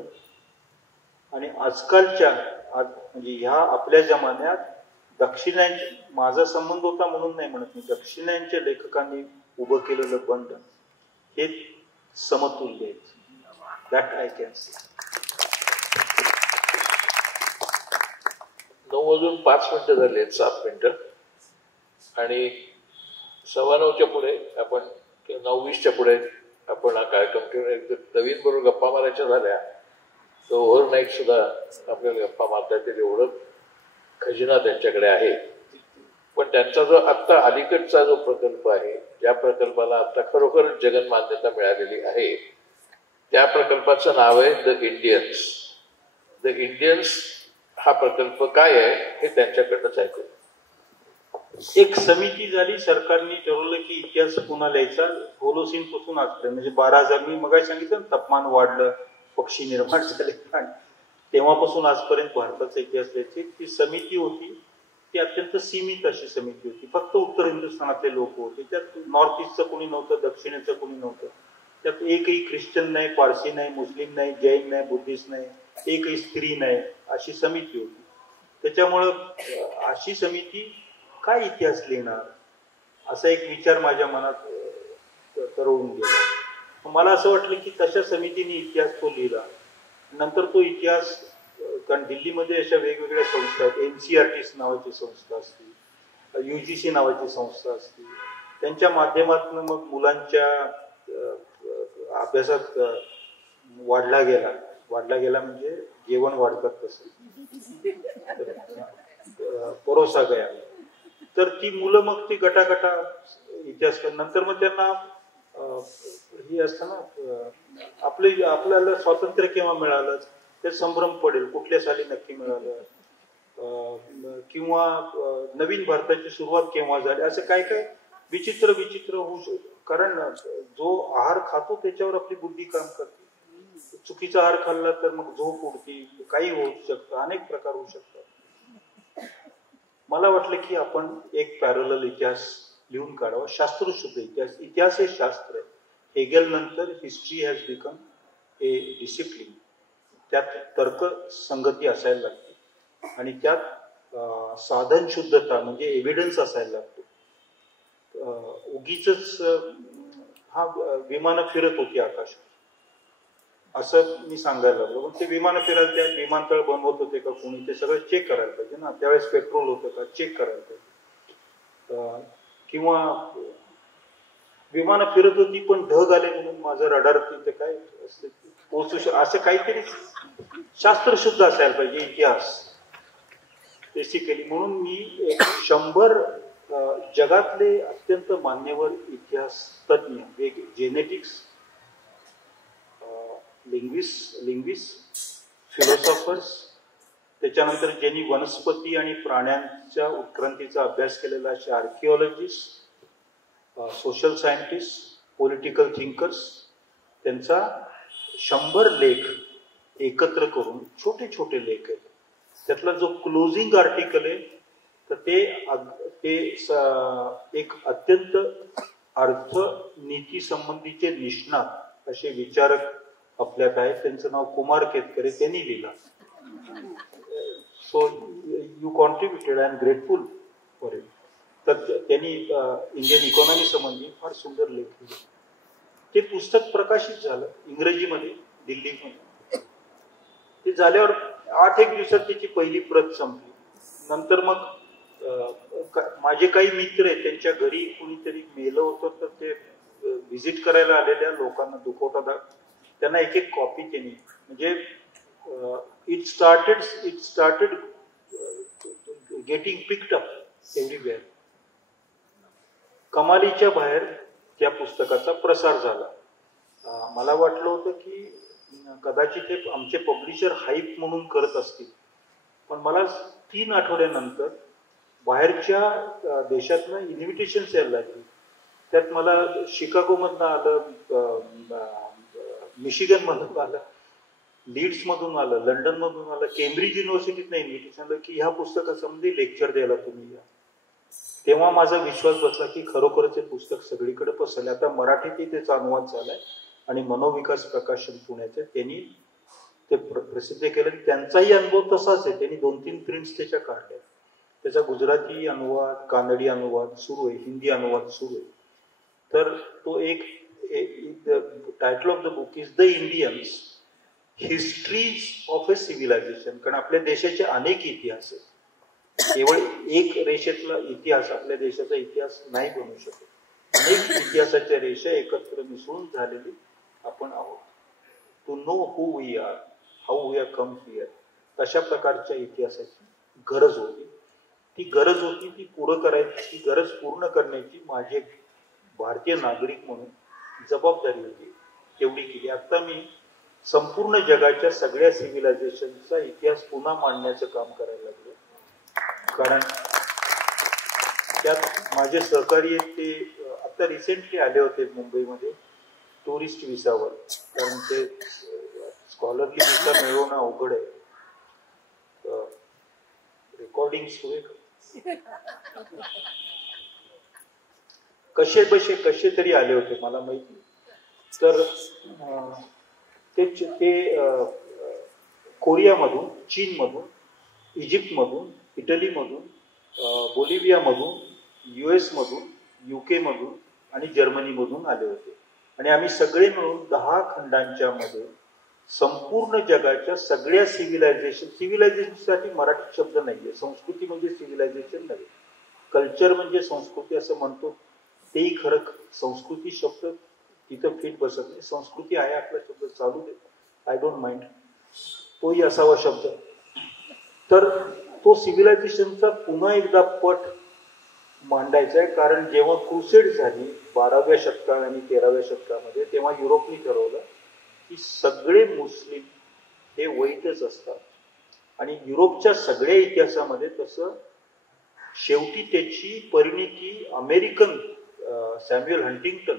आणि आजकालच्या म्हणजे ह्या आपल्या जमान्यात दक्षिणांच्या, माझा संबंध होता म्हणून नाही म्हणत मी, दक्षिणांच्या लेखकांनी उभं केलेलं बंड हे समतुल्य आहे. That I can say. 9:05 झाले, 7 मिनिटं, आणि 9:15 पुढे आपण 9:20 पुढे आपण हा कार्यक्रम ठेवून नवीन बरोबर गप्पा मारायच्या झाल्या तर ओव्हरनाईट सुद्धा आपल्याला गप्पा मारता येतील एवढं खजिना त्यांच्याकडे आहे. पण त्यांचा जो आत्ता अलीकडचा जो प्रकल्प आहे, ज्या प्रकल्पाला आता खरोखरच जगन मान्यता मिळालेली आहे, त्या प्रकल्पाचं नाव आहे द इंडियन्स. द इंडियन्स हा प्रकल्प काय आहे हे त्यांच्याकडनंच ऐकू. एक समिती झाली, सरकारने ठरवलं की इतिहास पुन्हा लिहायचा होलोसिन पासून आजपर्यंत, म्हणजे 12,000 मी मग सांगितलं तापमान वाढलं, पक्षी निर्माण झाले, तेव्हापासून आजपर्यंत भारताचा इतिहास लिहायची ती समिती होती. ती अत्यंत सीमित अशी समिती होती. फक्त उत्तर हिंदुस्थानातले लोक होते. त्यात नॉर्थ ईस्टचं कोणी नव्हतं, दक्षिणेचं कोणी नव्हतं. त्यात एकही ख्रिश्चन नाही, पारसी नाही, मुस्लिम नाही, जैन नाही, बुद्धिस्ट नाही, एकही स्त्री नाही, अशी समिती होती. त्याच्यामुळं अशी समिती काय इतिहास लिहिणार असा एक विचार माझ्या मनात तरळून गेला. मला असं वाटलं की तशा समितीने इतिहास तो लिहिला. नंतर तो इतिहास, कारण दिल्लीमध्ये अशा वेगवेगळ्या संस्था आहेत, NCERT नावाची संस्था असते, UGC नावाची संस्था असते, त्यांच्या माध्यमातून मग मुलांच्या अभ्यासात वाढला गेला म्हणजे जेवण वाढतात तसं परोसा गया. तर ती मुलं मग ती गटागटा इतिहास नंतर मग त्यांना हे असतं ना, आपल्याला स्वातंत्र्य केव्हा मिळालं ते संभ्रम पडेल, कुठल्या साली नक्की मिळालं, किंवा नवीन भारताची सुरुवात केव्हा झाली, असं काय काय विचित्र होऊ शकतं. कारण जो आहार खातो त्याच्यावर आपली बुद्धी काम करते. चुकीचा आहार खाल्ला तर मग झोप उडती, काही होऊ शकतं, अनेक प्रकार होऊ शकतात. मला वाटलं की आपण एक पॅरलल इतिहास लिहून काढावा, शास्त्रशुद्ध इतिहास हे शास्त्र आहे. हेगेल नंतर history has become a discipline. त्यात तर्क संगती असायला लागते आणि त्यात साधन शुद्धता म्हणजे एव्हिडन्स असायला लागतो. उगीच हा विमानं फिरत होती आकाशात असं मी सांगायला लागलो. ते विमानं फिरायला त्या विमानतळ बनवत होते का कोणी, ते सगळं चेक करायला पाहिजे ना. त्यावेळेस पेट्रोल होतं का चेक करायला पाहिजे. किंवा विमानं फिरत होती पण ढग आले म्हणून माझं रडार तिथे काय पोहोचू असं काहीतरी शास्त्रशुद्ध असायला पाहिजे इतिहास बेसिकली. म्हणून मी 100 जगातले अत्यंत मान्यवर इतिहास तज्ञ, जेनेटिक्स, लिंग्विस्ट, फिलॉसॉफर्स, त्याच्यानंतर ज्यांनी वनस्पती आणि प्राण्यांच्या उत्क्रांतीचा अभ्यास केलेला असे आर्किओलॉजिस्ट, सोशल सायंटिस्ट, पॉलिटिकल थिंकर्स, त्यांचा 100 लेख एकत्र करून छोटे लेख आहेत. त्यातला जो क्लोजिंग आर्टिकल आहे तर ते एक अत्यंत अर्थ नीती संबंधीचे निष्णात असे विचारक आपल्यात आहेत. त्यांचं नाव कुमार केतकर आहे, त्यांनी लिहिलं. So you contributed, I am grateful for it. तर त्यांनी इंडियन इकॉनॉमी संबंधी फार सुंदर लेख लिहिले. ते पुस्तक प्रकाशित झालं इंग्रजीमध्ये दिल्लीमध्ये. ते झाल्यावर 8 दिवसात त्याची पहिली प्रत संपली. नंतर मग माझे काही मित्र आहेत, त्यांच्या घरी कुणीतरी मेलं होतं तर ते व्हिजिट करायला आलेल्या लोकांना दुखवता त्यांना एक कॉपी त्यांनी, म्हणजे it started getting picked up everywhere. कमालीच्या बाहेर त्या पुस्तकाचा प्रसार झाला. मला वाटलं होतं की कदाचित ते आमचे पब्लिशर हाईप म्हणून करत असतील, पण मला 3 आठवड्यानंतर बाहेरच्या देशातनं इन्व्हिटेशन्स यायला लागली. त्यात मला शिकागोमधनं आलं, मिशिगन मधून आलं, लीड्स मधून आलं, लंडन मधून आलं, केम्ब्रिज युनिव्हर्सिटीतनं इन्व्हिटेशन आलं की ह्या पुस्तकासंबंधी लेक्चर द्यायला तुम्ही या. तेव्हा माझा विश्वास बसला की खरोखरच हे पुस्तक सगळीकडे पसरले. आता मराठीतही त्याचा अनुवाद झालाय आणि मनोविकास प्रकाशन पुण्याचे त्यांनी ते प्रसिद्ध केलं. त्यांचाही अनुभव तसाच आहे. त्यांनी 2-3 प्रिंट्स त्याच्या काढल्या. त्याचा गुजराती अनुवाद, कानडी अनुवाद सुरू आहे, हिंदी अनुवाद सुरू आहे. तर तो एक title of the book is the Indians histories of a civilisation. कारण आपल्या देशाचे अनेक इतिहास आहेत. केवळ एक रेषेतला इतिहास आपल्या देशाचा इतिहास नाही बनू शकत. अनेक इतिहासाच्या रेषा एकत्र मिसळून झालेली आपण आहोत. To know who we are, how we are come here, तशा प्रकारच्या इतिहासाची गरज होती. ती गरज होती ती पुरं करायची, ती गरज पूर्ण करण्याची माझी भारतीय नागरिक म्हणून जबाबदारी होती, तेवढी केली. आता मी संपूर्ण जगाच्या सगळ्या सिव्हिलायझेशनचा इतिहास पुन्हा मांडण्याचं काम करायला लागलो. कारण त्यात माझे सहकारी आहेत, ते आता रिसेंटली आले होते मुंबईमध्ये टुरिस्ट विसावर. कारण ते स्कॉलरली विसा मिळवणं अवघड आहे. रेकॉर्डिंग सुरू आहे. कसे तरी आले होते मला माहिती. तर ते कोरियामधून, चीनमधून, इजिप्तमधून, इटलीमधून, बोलिव्हियामधून, US मधून, UK मधून आणि जर्मनीमधून आले होते. आणि आम्ही सगळे मिळून 10 खंडांच्या मध्ये संपूर्ण जगाच्या सगळ्या सिव्हिलायझेशनसाठी मराठी शब्द नाहीये. संस्कृती म्हणजे सिव्हिलायझेशन नव्हे, कल्चर म्हणजे संस्कृती असं म्हणतो, तेही खरं. संस्कृती शब्द तिथं फिट बसत नाही. संस्कृती आहे आपला शब्द, चालू दे, आय डोंट माइंड, तोही असावा शब्द. तर तो सिव्हिलायझेशनचा पुन्हा एकदा पट मांडायचा आहे. कारण जेव्हा क्रुसेड झाली 12व्या शतकात आणि 13व्या शतकामध्ये, तेव्हा युरोपने ठरवलं की सगळे मुस्लिम हे वैधच असतात. आणि युरोपच्या सगळ्या इतिहासामध्ये तसं शेवटी त्याची परिणिती अमेरिकन सॅम्युअल हंटिंग्टन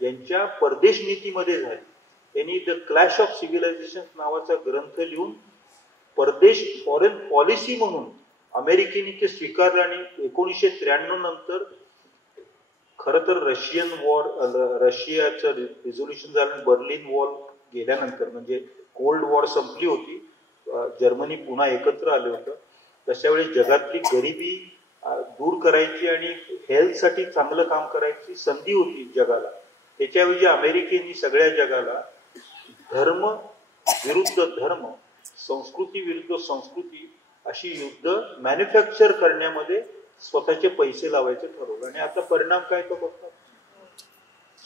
यांच्या परदेश नीतीमध्ये झाली. त्यांनी द क्लॅश ऑफ सिव्हिलायझेशन नावाचा ग्रंथ लिहून परदेश फॉरेन पॉलिसी म्हणून अमेरिकेने ते स्वीकारलं. आणि 1993 नंतर खरं तर रशियाचं रिझोल्युशन झालं. बर्लिन वॉल गेल्यानंतर, म्हणजे कोल्ड वॉर संपली होती, जर्मनी पुन्हा एकत्र आले होतं. तशा वेळी जगातली गरिबी दूर करायची आणि हेल्थसाठी चांगलं काम करायची संधी होती जगाला. त्याच्याऐवजी अमेरिकेने सगळ्या जगाला धर्म विरुद्ध धर्म, संस्कृती विरुद्ध संस्कृती अशी युद्ध मॅन्युफॅक्चर करण्यामध्ये स्वतःचे पैसे लावायचे ठरवलं. आणि आता परिणाम काय तो बघतात.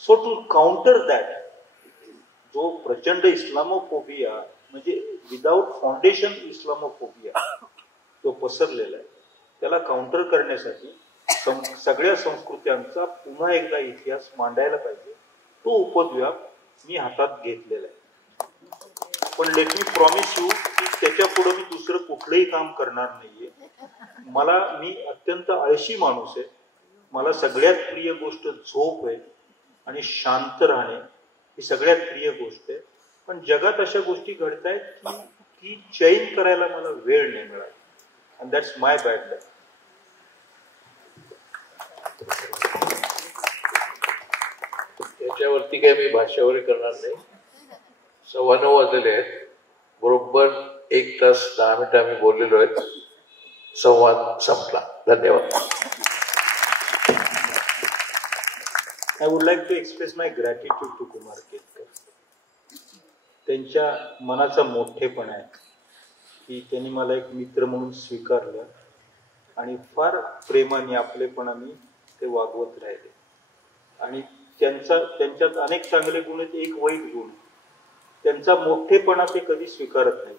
सो टू काउंटर दॅट, जो प्रचंड इस्लामोफोबिया, म्हणजे विदाउट फाउंडेशन इस्लामोफोबिया तो पसरलेला आहे, त्याला काउंटर करण्यासाठी सगळ्या संस्कृत्यांचा पुन्हा एकदा इतिहास मांडायला पाहिजे. तो उपद्व्याप मी हातात घेतलेला आहे. पण लेट मी प्रॉमिस यू की त्याच्या पुढे मी दुसरं कुठलंही काम करणार नाहीये. मी अत्यंत आळशी माणूस आहे. मला सगळ्यात प्रिय गोष्ट झोप आहे आणि शांत राहणे, ही सगळ्यात प्रिय गोष्ट आहे. पण जगात अशा गोष्टी घडतायत की चैन करायला मला वेळ नाही मिळाला. अँड दॅट्स माय बॅड लक. त्याच्यावरती काही मी भाष्य वगैरे करणार नाही. 9:15 वाजलेले आहेत. बरोबर 1 तास 10 मिनिटं आम्ही बोललेलो आहेत. संवाद संपला. धन्यवाद. I would like to express my gratitude to Kumar Ketkar. त्यांच्या मनाचा मोठेपणा आहे की त्यांनी मला एक मित्र म्हणून स्वीकारलं आणि फार प्रेमाने आपलेपणाने ते वागवत राहिले. आणि त्यांच्यात अनेक चांगले गुण आहेत, एक वाईट गुण. त्यांचा मोठेपणा ते कधी स्वीकारत नाही.